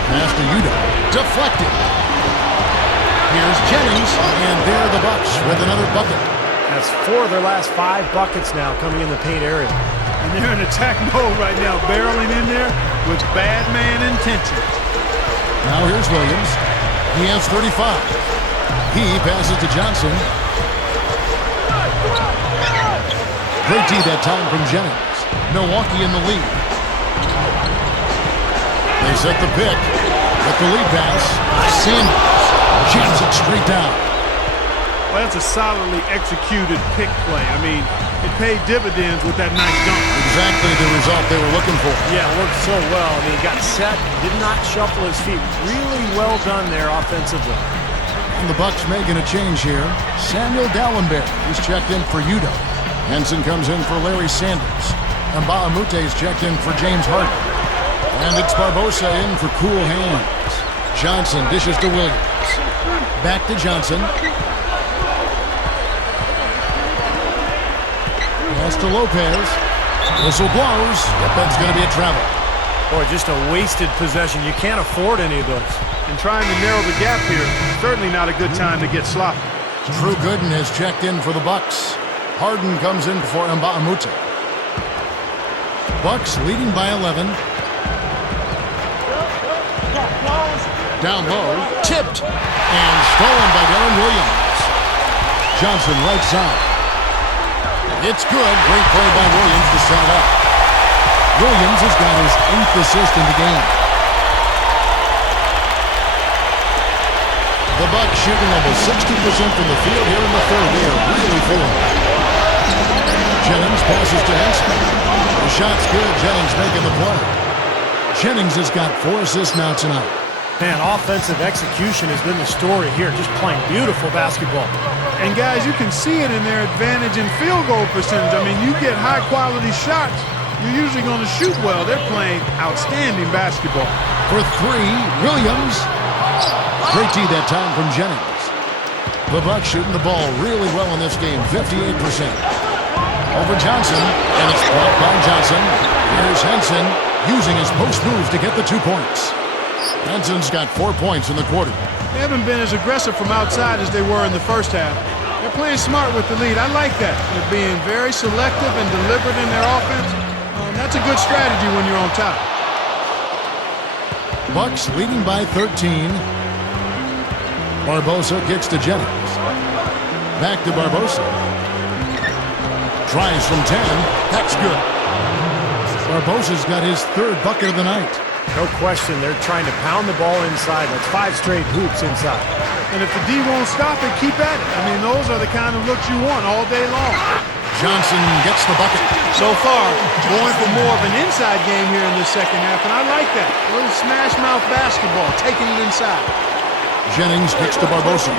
Pass to Udo. Deflected. Here's Jennings, and there the Bucks with another bucket. That's 4 of their last 5 buckets now coming in the paint area. And they're in attack mode right now, barreling in there with bad man intentions. Now here's Williams. He has 35. He passes to Johnson. Great D that time from Jennings. Milwaukee in the lead. They set the pick. With the lead pass. Sanders jams it straight down. Well, that's a solidly executed pick play. I mean, it paid dividends with that nice dunk. Exactly the result they were looking for. Yeah, it worked so well. I mean, he got set, did not shuffle his feet. Really well done there offensively. And the Bucks making a change here. Samuel Dallenberg is checked in for Udo. Henson comes in for Larry Sanders. And Bahamute is checked in for James Harden. And it's Barbosa in for cool hands. Johnson dishes to Williams. Back to Johnson. Pass to Lopez. Whistle blows. Yep, that's going to be a travel. Boy, just a wasted possession. You can't afford any of those. And trying to narrow the gap here, certainly not a good time to get sloppy. Drew Gooden has checked in for the Bucks. Harden comes in for Nba2K13. Bucks leading by 11. Down low, tipped, and stolen by Darren Williams. Johnson right side. It's good. Great play by Williams to set up. Williams has got his 8th assist in the game. The Bucks shooting almost 60% from the field here in the third. They are really feeling it. Jennings passes to Henson. The shot's good. Jennings making the play. Jennings has got 4 assists now tonight. Man, offensive execution has been the story here. Just playing beautiful basketball. And guys, you can see it in their advantage in field goal percentage. I mean, you get high-quality shots, you're usually going to shoot well. They're playing outstanding basketball. For 3, Williams. Great D that time from Jennings. The Bucks shooting the ball really well in this game, 58%. Over Johnson, and it's blocked by Johnson. Here's Henson using his post moves to get the 2 points. Henson's got 4 points in the quarter. They haven't been as aggressive from outside as they were in the first half. They're playing smart with the lead. I like that. They're being very selective and deliberate in their offense. That's a good strategy when you're on top. Bucks leading by 13. Barbosa kicks to Jennings. Back to Barbosa. Tries from 10. That's good. Barbosa's got his 3rd bucket of the night. No question, they're trying to pound the ball inside. That's 5 straight hoops inside. And if the D won't stop it, keep at it. I mean, those are the kind of looks you want all day long. Johnson gets the bucket. So far, going for more of an inside game here in the second half, and I like that. A little smash mouth basketball, taking it inside. Jennings kicks to Barbosa.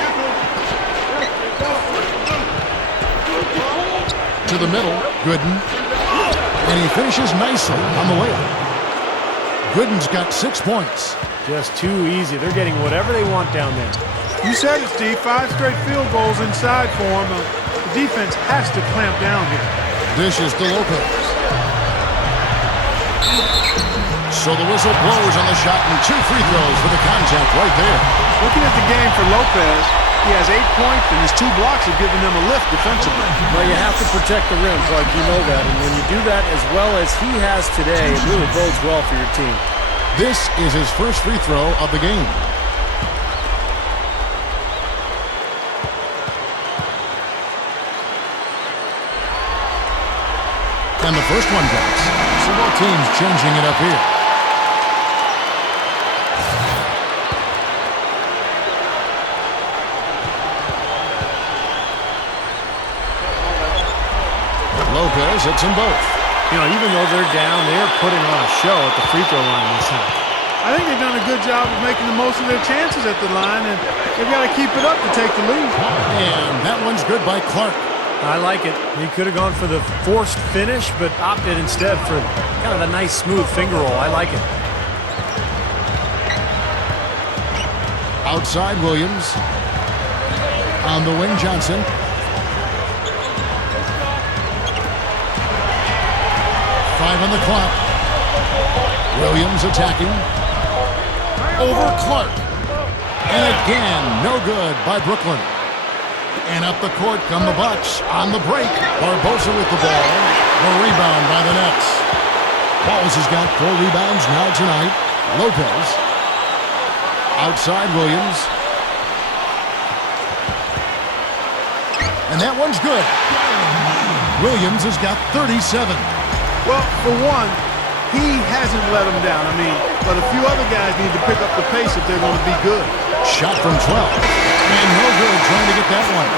To the middle, Gooden. And he finishes nicely on the layup. Gooden's got 6 points. Just too easy. They're getting whatever they want down there. You said it, Steve. 5 straight field goals inside for him. The defense has to clamp down here. Dishes to Lopez. So the whistle blows on the shot and 2 free throws for the contact right there. Looking at the game for Lopez, he has 8 points and his 2 blocks have given them a lift defensively. Well, you have to protect the rim, like you know that. And when you do that as well as he has today, it really bodes well for your team. This is his first free throw of the game. And the first one drops. So both teams changing it up here. Lopez hits them both. You know, even though they're down, they're putting on a show at the free throw line this time. I think they've done a good job of making the most of their chances at the line, and they've got to keep it up to take the lead. And that one's good by Clark. I like it. He could have gone for the forced finish, but opted instead for kind of a nice, smooth finger roll. I like it. Outside Williams. On the wing, Johnson. Five on the clock. Williams attacking. Over Clark. And again, no good by Brooklyn. And up the court come the Bucks on the break. Barbosa with the ball. The rebound by the Nets. Walls has got 4 rebounds now tonight. Lopez. Outside Williams. And that one's good. Williams has got 37. Well, for one, he hasn't let them down. I mean, but a few other guys need to pick up the pace if they're going to be good. Shot from 12. And no good trying to get that one.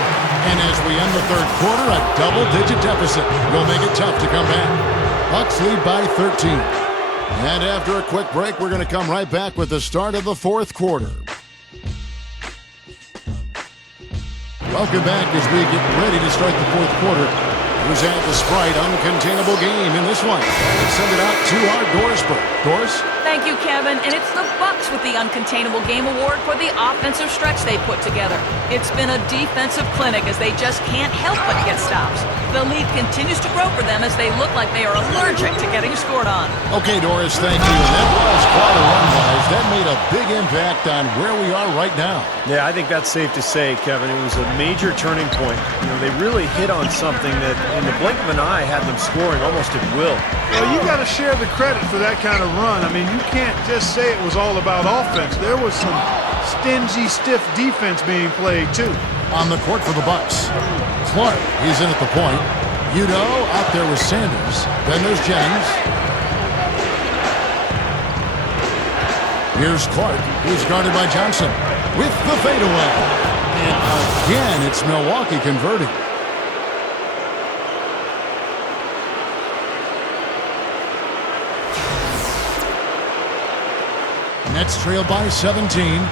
And as we end the third quarter, a double-digit deficit will make it tough to come back. Bucks lead by 13. And after a quick break, we're going to come right back with the start of the fourth quarter. Welcome back as we get ready to start the fourth quarter. Who's at the Sprite uncontainable game in this one? Let's send it out to our Dorsberg. Doris? Thanks, Thank you, Kevin. And it's the Bucks with the Uncontainable Game Award for the offensive stretch they put together. It's been a defensive clinic as they just can't help but get stops. The lead continues to grow for them as they look like they are allergic to getting scored on. Okay, Doris, thank you. That was quite a run, guys. That made a big impact on where we are right now. Yeah, I think that's safe to say, Kevin. It was a major turning point. You know, they really hit on something that, in the blink of an eye, had them scoring almost at will. Well, you got to share the credit for that kind of run. I mean, you can't just say it was all about offense. There was some stingy, stiff defense being played, too. On the court for the Bucks, Clark, he's in at the point. Udo out there with Sanders. Then there's Jennings. Here's Clark, who's guarded by Johnson with the fadeaway. And again, it's Milwaukee converting. Nets trail by 17.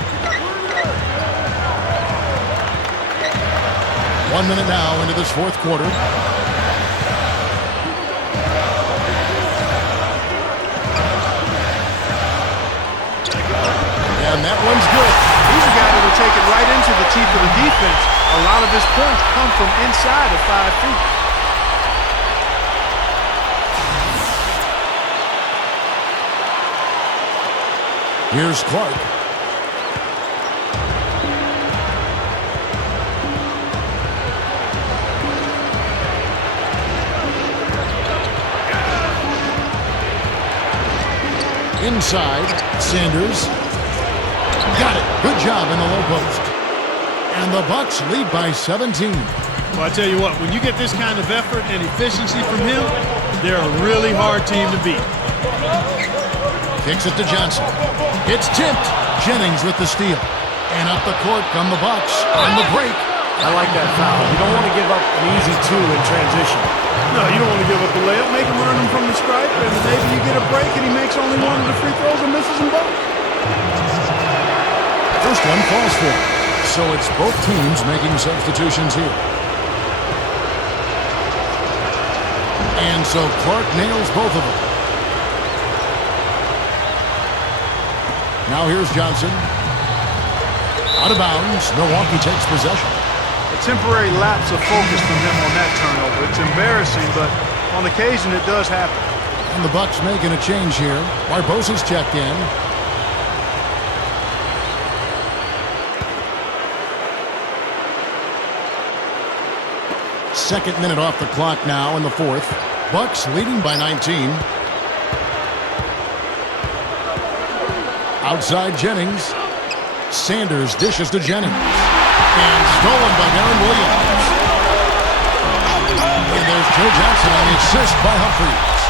1 minute now into this fourth quarter. And that one's good. He's a guy that will take it right into the teeth of the defense. A lot of his points come from inside of 5 feet. Here's Clark. Inside, Sanders. Got it. Good job in the low post. And the Bucks lead by 17. Well, I tell you what, when you get this kind of effort and efficiency from him, they're a really hard team to beat. Kicks it to Johnson. It's tipped. Jennings with the steal. And up the court come the Bucks on the break. I like that foul. You don't want to give up an easy two in transition. No, you don't want to give up the layup. Make him earn them from the stripe, and maybe you get a break and he makes only one of the free throws and misses them both. First one falls for him. So it's both teams making substitutions here. And so Clark nails both of them. Now here's Johnson. Out of bounds. Milwaukee takes possession. A temporary lapse of focus from him on that turnover. It's embarrassing, but on occasion it does happen. And the Bucks making a change here. Barbosa's checked in. Second minute off the clock now in the fourth. Bucks leading by 19. Outside Jennings. Sanders dishes to Jennings. And stolen by Darren Williams. And there's Joe Johnson on the assist by Humphries.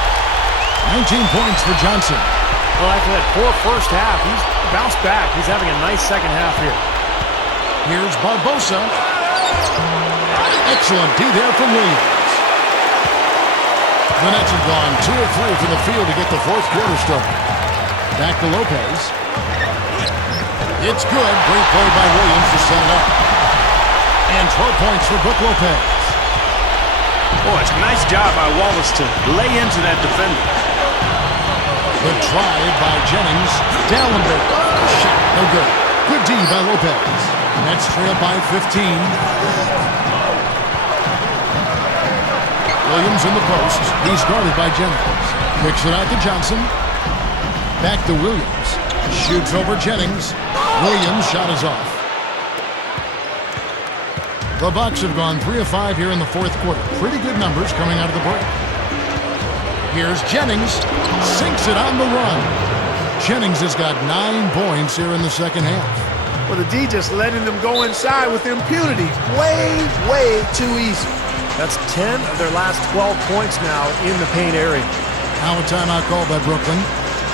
19 points for Johnson. Well, after that poor first half, he's bounced back. He's having a nice second half here. Here's Barbosa. Excellent D there from Williams. The Nets have gone 2 of 3 from the field to get the fourth quarter started. Back to Lopez. It's good. Great play by Williams to set it up. And 12 points for Brook Lopez. Boy, it's a nice job by Wallace to lay into that defender. Good try by Jennings. Dallenberg. Shot no good. Good D by Lopez. Nets trail by 15. Williams in the post. He's guarded by Jennings. Kicks it out to Johnson. Back to Williams. Shoots over Jennings. Williams' shot is off. The Bucks have gone 3 of 5 here in the fourth quarter. Pretty good numbers coming out of the break. Here's Jennings. Sinks it on the run. Jennings has got 9 points here in the second half. Well, the D just letting them go inside with impunity. Way too easy. That's 10 of their last 12 points now in the paint area. Now a timeout called by Brooklyn.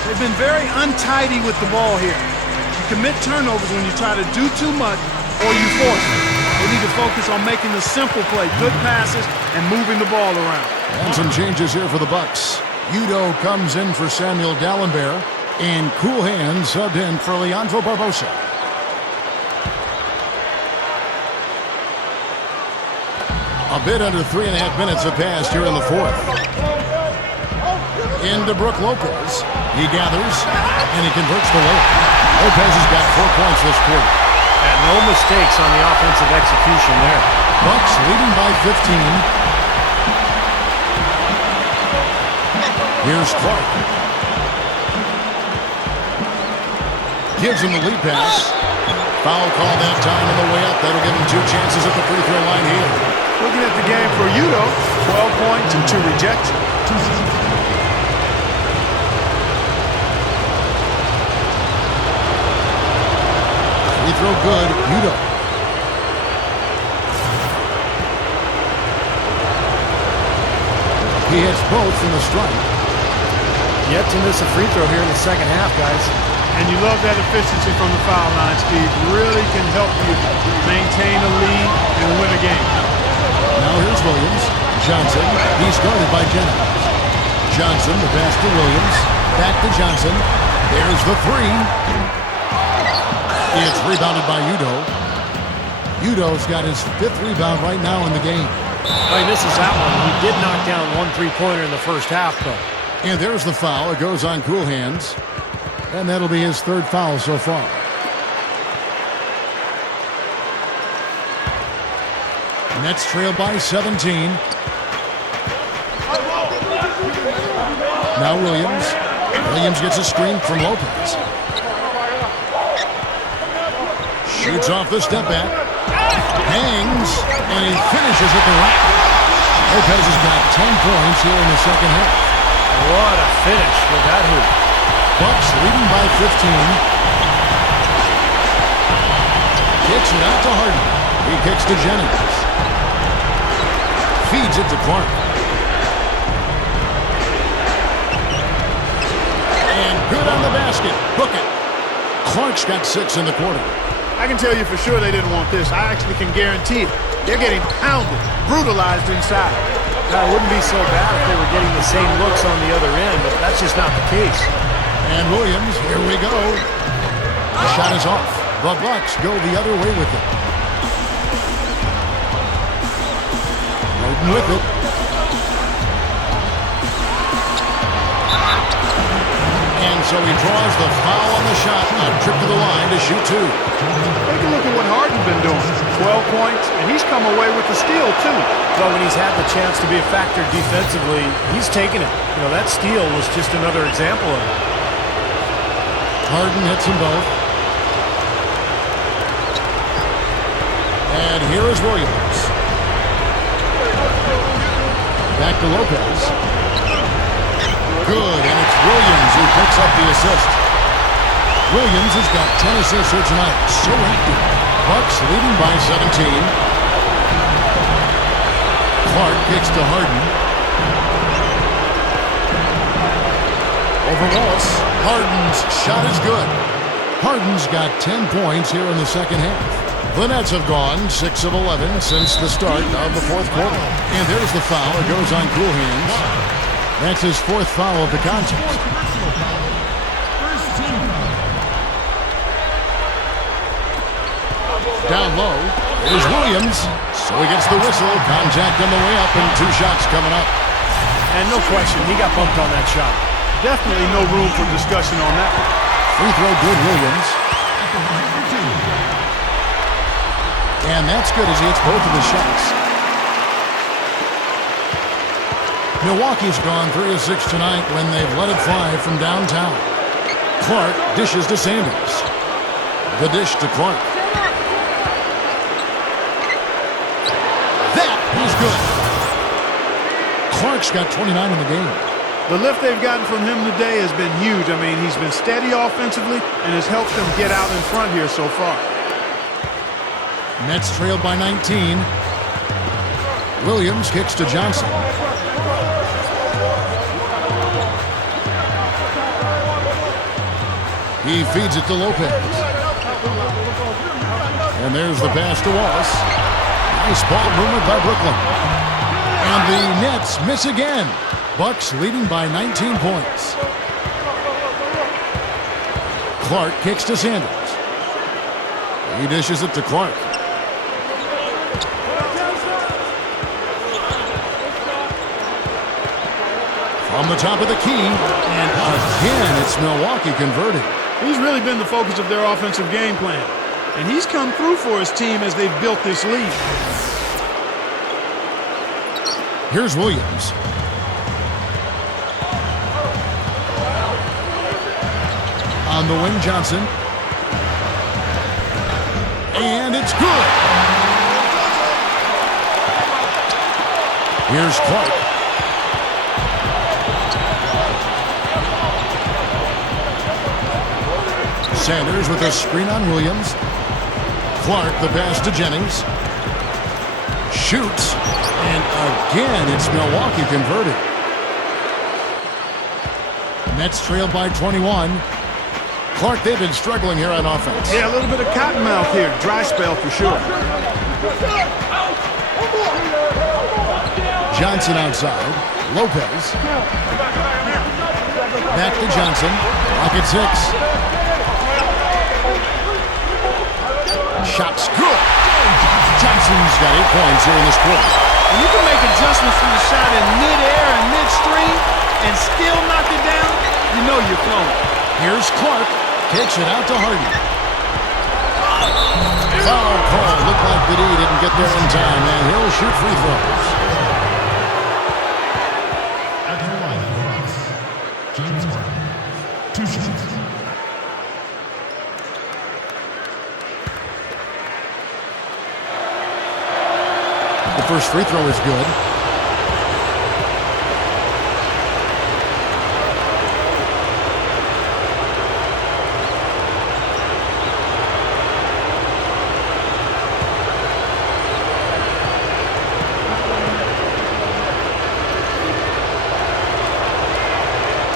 They've been very untidy with the ball here. You commit turnovers when you try to do too much or you force it. They need to focus on making the simple play, good passes, and moving the ball around. And some changes here for the Bucks. Udo comes in for Samuel Dallenberg, and Cool Hands subbed in for Leandro Barbosa. A bit under 3.5 minutes have passed here in the fourth. Into Brook Lopez. He gathers, and he converts the layup. Lopez has got 4 points this quarter. And no mistakes on the offensive execution there. Bucks leading by 15. Here's Clark. Gives him the lead pass. Foul call that time on the way up. That'll give him 2 chances at the free throw line here. Looking at the game for Udo, 12 points and 2 rejections. Free throw good, Udo. He hits both from the strike. Yet to miss a free throw here in the second half, guys. And you love that efficiency from the foul line, Steve. Really can help you maintain a lead and win a game. Now here's Williams. Johnson. He's guarded by Jennings. Johnson, the pass to Williams. Back to Johnson. There's the 3. It's rebounded by Udo. Udo's got his 5th rebound right now in the game. He misses that one. He did knock down 1 3-pointer in the first half, though. And there's the foul. It goes on Cool Hands. And that'll be his 3rd foul so far. Nets trail by 17. Now Williams. Williams gets a screen from Lopez. Shoots off the step back. Hangs. And he finishes at the rack. Lopez has got 10 points here in the second half. What a finish with that hoop. Bucks leading by 15. Kicks it out to Harden. He kicks to Jennings. Feeds it to Clark. And good on the basket. Book it. Clark's got 6 in the quarter. I can tell you for sure they didn't want this. I actually can guarantee it. They're getting pounded, brutalized inside. Now, it wouldn't be so bad if they were getting the same looks on the other end, but that's just not the case. And Williams, here we go. The shot is off. The Bucks go the other way with it. Harden with it. And so he draws the foul on the shot. A trip to the line to shoot 2. Take a look at what Harden's been doing. 12 points, and he's come away with the steal, too. Well, when he's had the chance to be a factor defensively, he's taken it. You know, that steal was just another example of it. Harden hits them both. And here is Williams. Back to Lopez. Good, and it's Williams who picks up the assist. Williams has got 10 assists here tonight. So active. Bucks leading by 17. Clark kicks to Harden. Over Wallace. Harden's shot is good. Harden's got 10 points here in the second half. The Nets have gone 6 of 11 since the start of the 4th quarter. And there's the foul. It goes on Cool Hands. That's his 4th foul of the contest. Down low is Williams. So he gets the whistle. Contact on the way up and 2 shots coming up. And no question, he got bumped on that shot. Definitely no room for discussion on that one. Free throw good, Williams. And that's good as he hits both of his shots. Milwaukee's gone 3 of 6 tonight when they've let it fly from downtown. Clark dishes to Sanders. The dish to Clark. That is good. Clark's got 29 in the game. The lift they've gotten from him today has been huge. I mean, he's been steady offensively and has helped them get out in front here so far. Nets trailed by 19. Williams kicks to Johnson. He feeds it to Lopez. And there's the pass to Wallace. Nice ball movement by Brooklyn. And the Nets miss again. Bucks leading by 19 points. Clark kicks to Sanders. He dishes it to Clark. from the top of the key. And again, it's Milwaukee converting. He's really been the focus of their offensive game plan. And he's come through for his team as they've built this lead. Here's Williams. On the wing, Johnson. And it's good. Here's Clark. Sanders with a screen on Williams. Clark the pass to Jennings. Shoots. And again, it's Milwaukee converted. Nets trailed by 21. Clark, they've been struggling here on offense. Yeah, a little bit of cottonmouth here. Dry spell for sure. Johnson outside. Lopez. Back to Johnson. Pocket 6. Shot's good. Johnson's got 8 points here in this quarter. And you can make adjustments from the shot in mid-air and midstream and still knock it down, you know you're flowing. Here's Clark. Kicks it out to Harden. Foul call. Looked like the D didn't get there in time, and he'll shoot free throws. At the line for us, James Harden, 2 shots. The first free throw is good.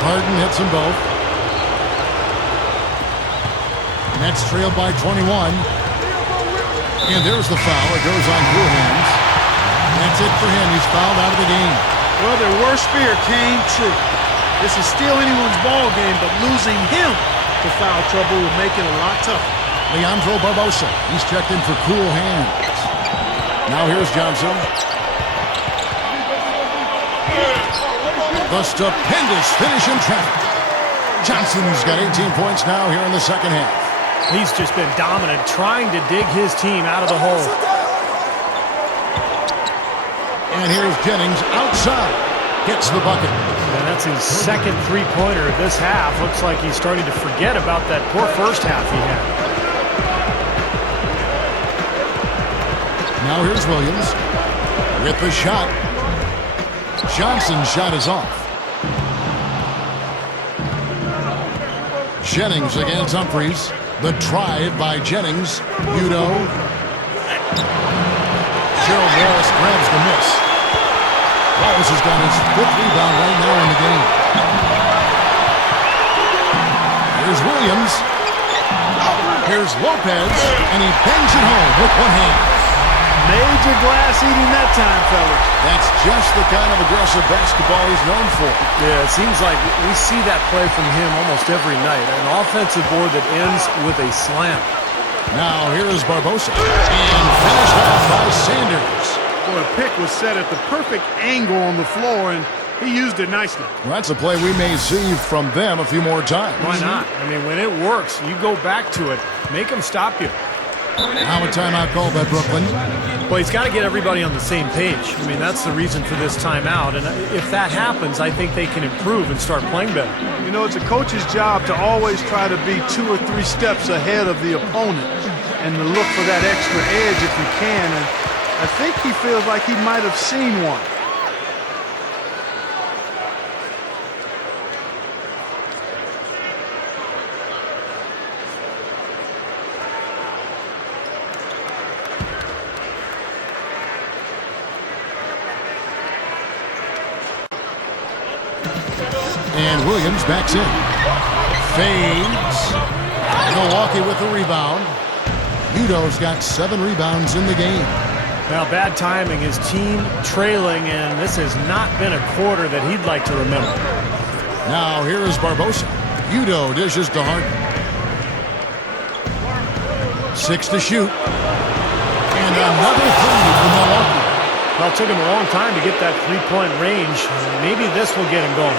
Harden hits them both. Nets trailed by 21. And there's the foul. It goes on Cool Hands. That's it for him. He's fouled out of the game. Well, their worst fear came true. This is still anyone's ball game, but losing him to foul trouble will make it a lot tougher. Leandro Barbosa. He's checked in for Cool Hands. Now here's Johnson. The stupendous finish in traffic. Johnson's got 18 points now here in the second half. He's just been dominant, trying to dig his team out of the hole. And here's Jennings outside. Gets the bucket. And that's his second three-pointer of this half. Looks like he's starting to forget about that poor first half he had. Now here's Williams with the shot. Johnson's shot is off. Jennings against Humphries. The drive by Jennings. Udo. Gerald Wallace grabs the miss. Wallace has got his 5th rebound right now in the game. Here's Williams. Here's Lopez. And he bangs it home with one hand. Major glass eating that time, fellas. That's just the kind of aggressive basketball he's known for. Yeah, it seems like we see that play from him almost every night. An offensive board that ends with a slam. Now here is Barbosa. And finished off by Sanders. Boy, a pick was set at the perfect angle on the floor, and he used it nicely. Well, that's a play we may see from them a few more times. Why not? I mean, when it works, you go back to it. Make them stop you. Now a timeout call by Brooklyn. Well, he's got to get everybody on the same page. I mean, that's the reason for this timeout. And if that happens, I think they can improve and start playing better. You know, it's a coach's job to always try to be 2 or 3 steps ahead of the opponent and to look for that extra edge if you can. And I think he feels like he might have seen one. And Williams backs in. Fades. Milwaukee with the rebound. Udo's got 7 rebounds in the game. Now, bad timing. His team trailing, and this has not been a quarter that he'd like to remember. Now here is Barbosa. Udo dishes to Harden. 6 to shoot. And another 3 for Milwaukee. Well, it took him a long time to get that three-point range. Maybe this will get him going.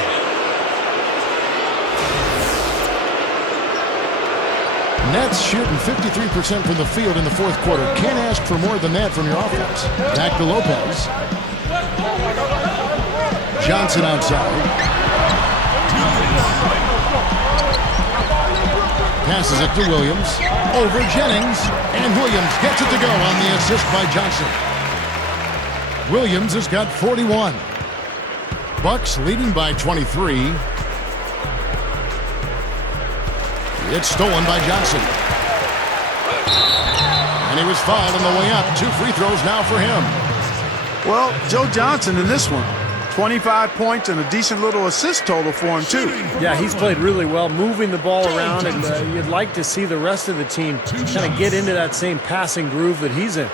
Nets shooting 53% from the field in the fourth quarter. Can't ask for more than that from your offense. Back to Lopez. Johnson outside. Passes it to Williams. Over Jennings. And Williams gets it to go on the assist by Johnson. Williams has got 41. Bucks leading by 23. It's stolen by Johnson. And he was fouled on the way up. 2 free throws now for him. Well, Joe Johnson in this one. 25 points and a decent little assist total for him, too. Yeah, he's played really well, moving the ball around, and you'd like to see the rest of the team kind of get into that same passing groove that he's in.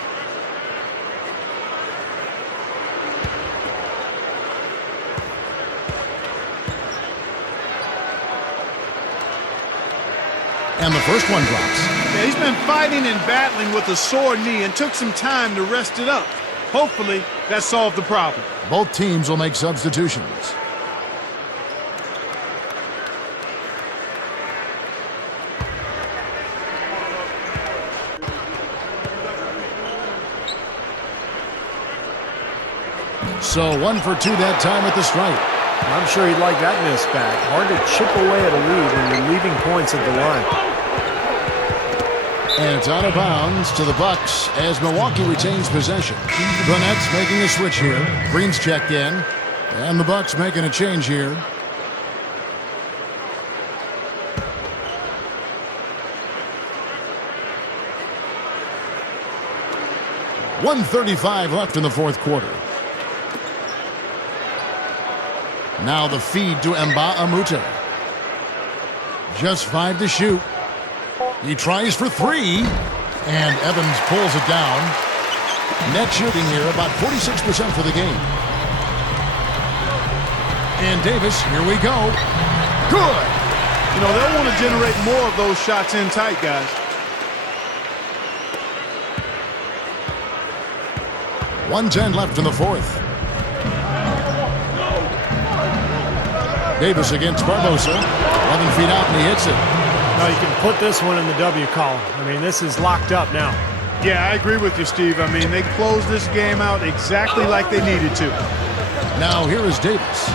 And the first one drops. Yeah, he's been fighting and battling with a sore knee and took some time to rest it up. Hopefully, that solved the problem. Both teams will make substitutions. So 1 for 2 that time at the stripe. I'm sure he'd like that miss back. Hard to chip away at a lead when you're leaving points at the line. And it's out of bounds to the Bucks as Milwaukee retains possession. The Nets making a switch here. Green's checked in. And the Bucks making a change here. .135 left in the fourth quarter. Now the feed to Nba2K13. Just 5 to shoot. He tries for 3. And Evans pulls it down. Net shooting here about 46% for the game. And Davis, here we go. Good. You know, they'll want to generate more of those shots in tight, guys. .110 left in the fourth. Davis against Barbosa. 11 feet out, and he hits it. Now you can put this one in the W column. I mean, this is locked up now. Yeah, I agree with you, Steve. I mean, they closed this game out exactly like they needed to. Now here is Davis.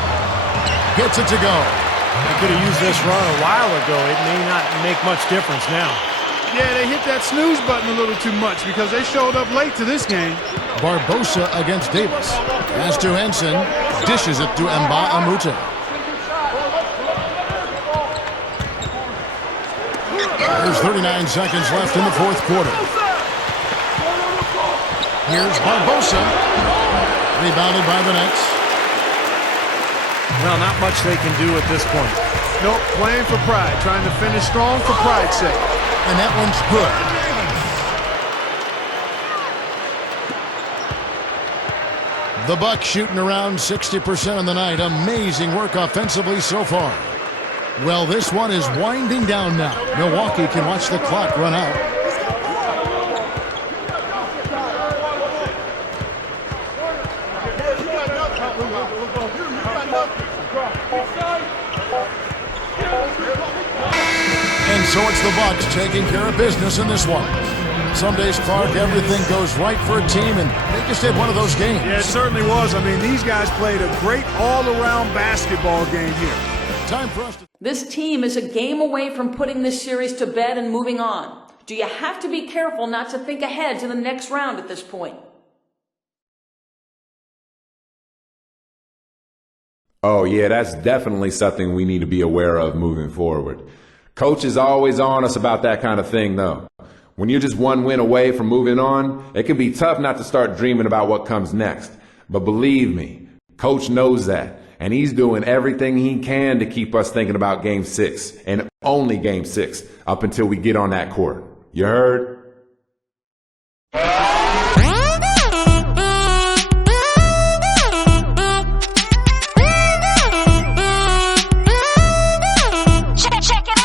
Gets it to go. They could have used this run a while ago. It may not make much difference now. Yeah, they hit that snooze button a little too much because they showed up late to this game. Barbosa against Davis. Pass to Henson. Dishes it to Nba2K13. There's 39 seconds left in the fourth quarter. Here's Barbosa. Rebounded by the Nets. Well, not much they can do at this point. Nope, playing for pride. Trying to finish strong for pride's sake. And that one's good. The Bucks shooting around 60% on the night. Amazing work offensively so far. Well, this one is winding down now. Milwaukee can watch the clock run out. And so it's the Bucks taking care of business in this one. Some days, Clark, everything goes right for a team, and they just had one of those games. Yeah, it certainly was. I mean, these guys played a great all-around basketball game here. Time for us to... This team is a game away from putting this series to bed and moving on. Do you have to be careful not to think ahead to the next round at this point? Oh, yeah, that's definitely something we need to be aware of moving forward. Coach is always on us about that kind of thing, though. When you're just one win away from moving on, it can be tough not to start dreaming about what comes next. But believe me, Coach knows that, and he's doing everything he can to keep us thinking about Game 6, and only Game 6, up until we get on that court. You heard?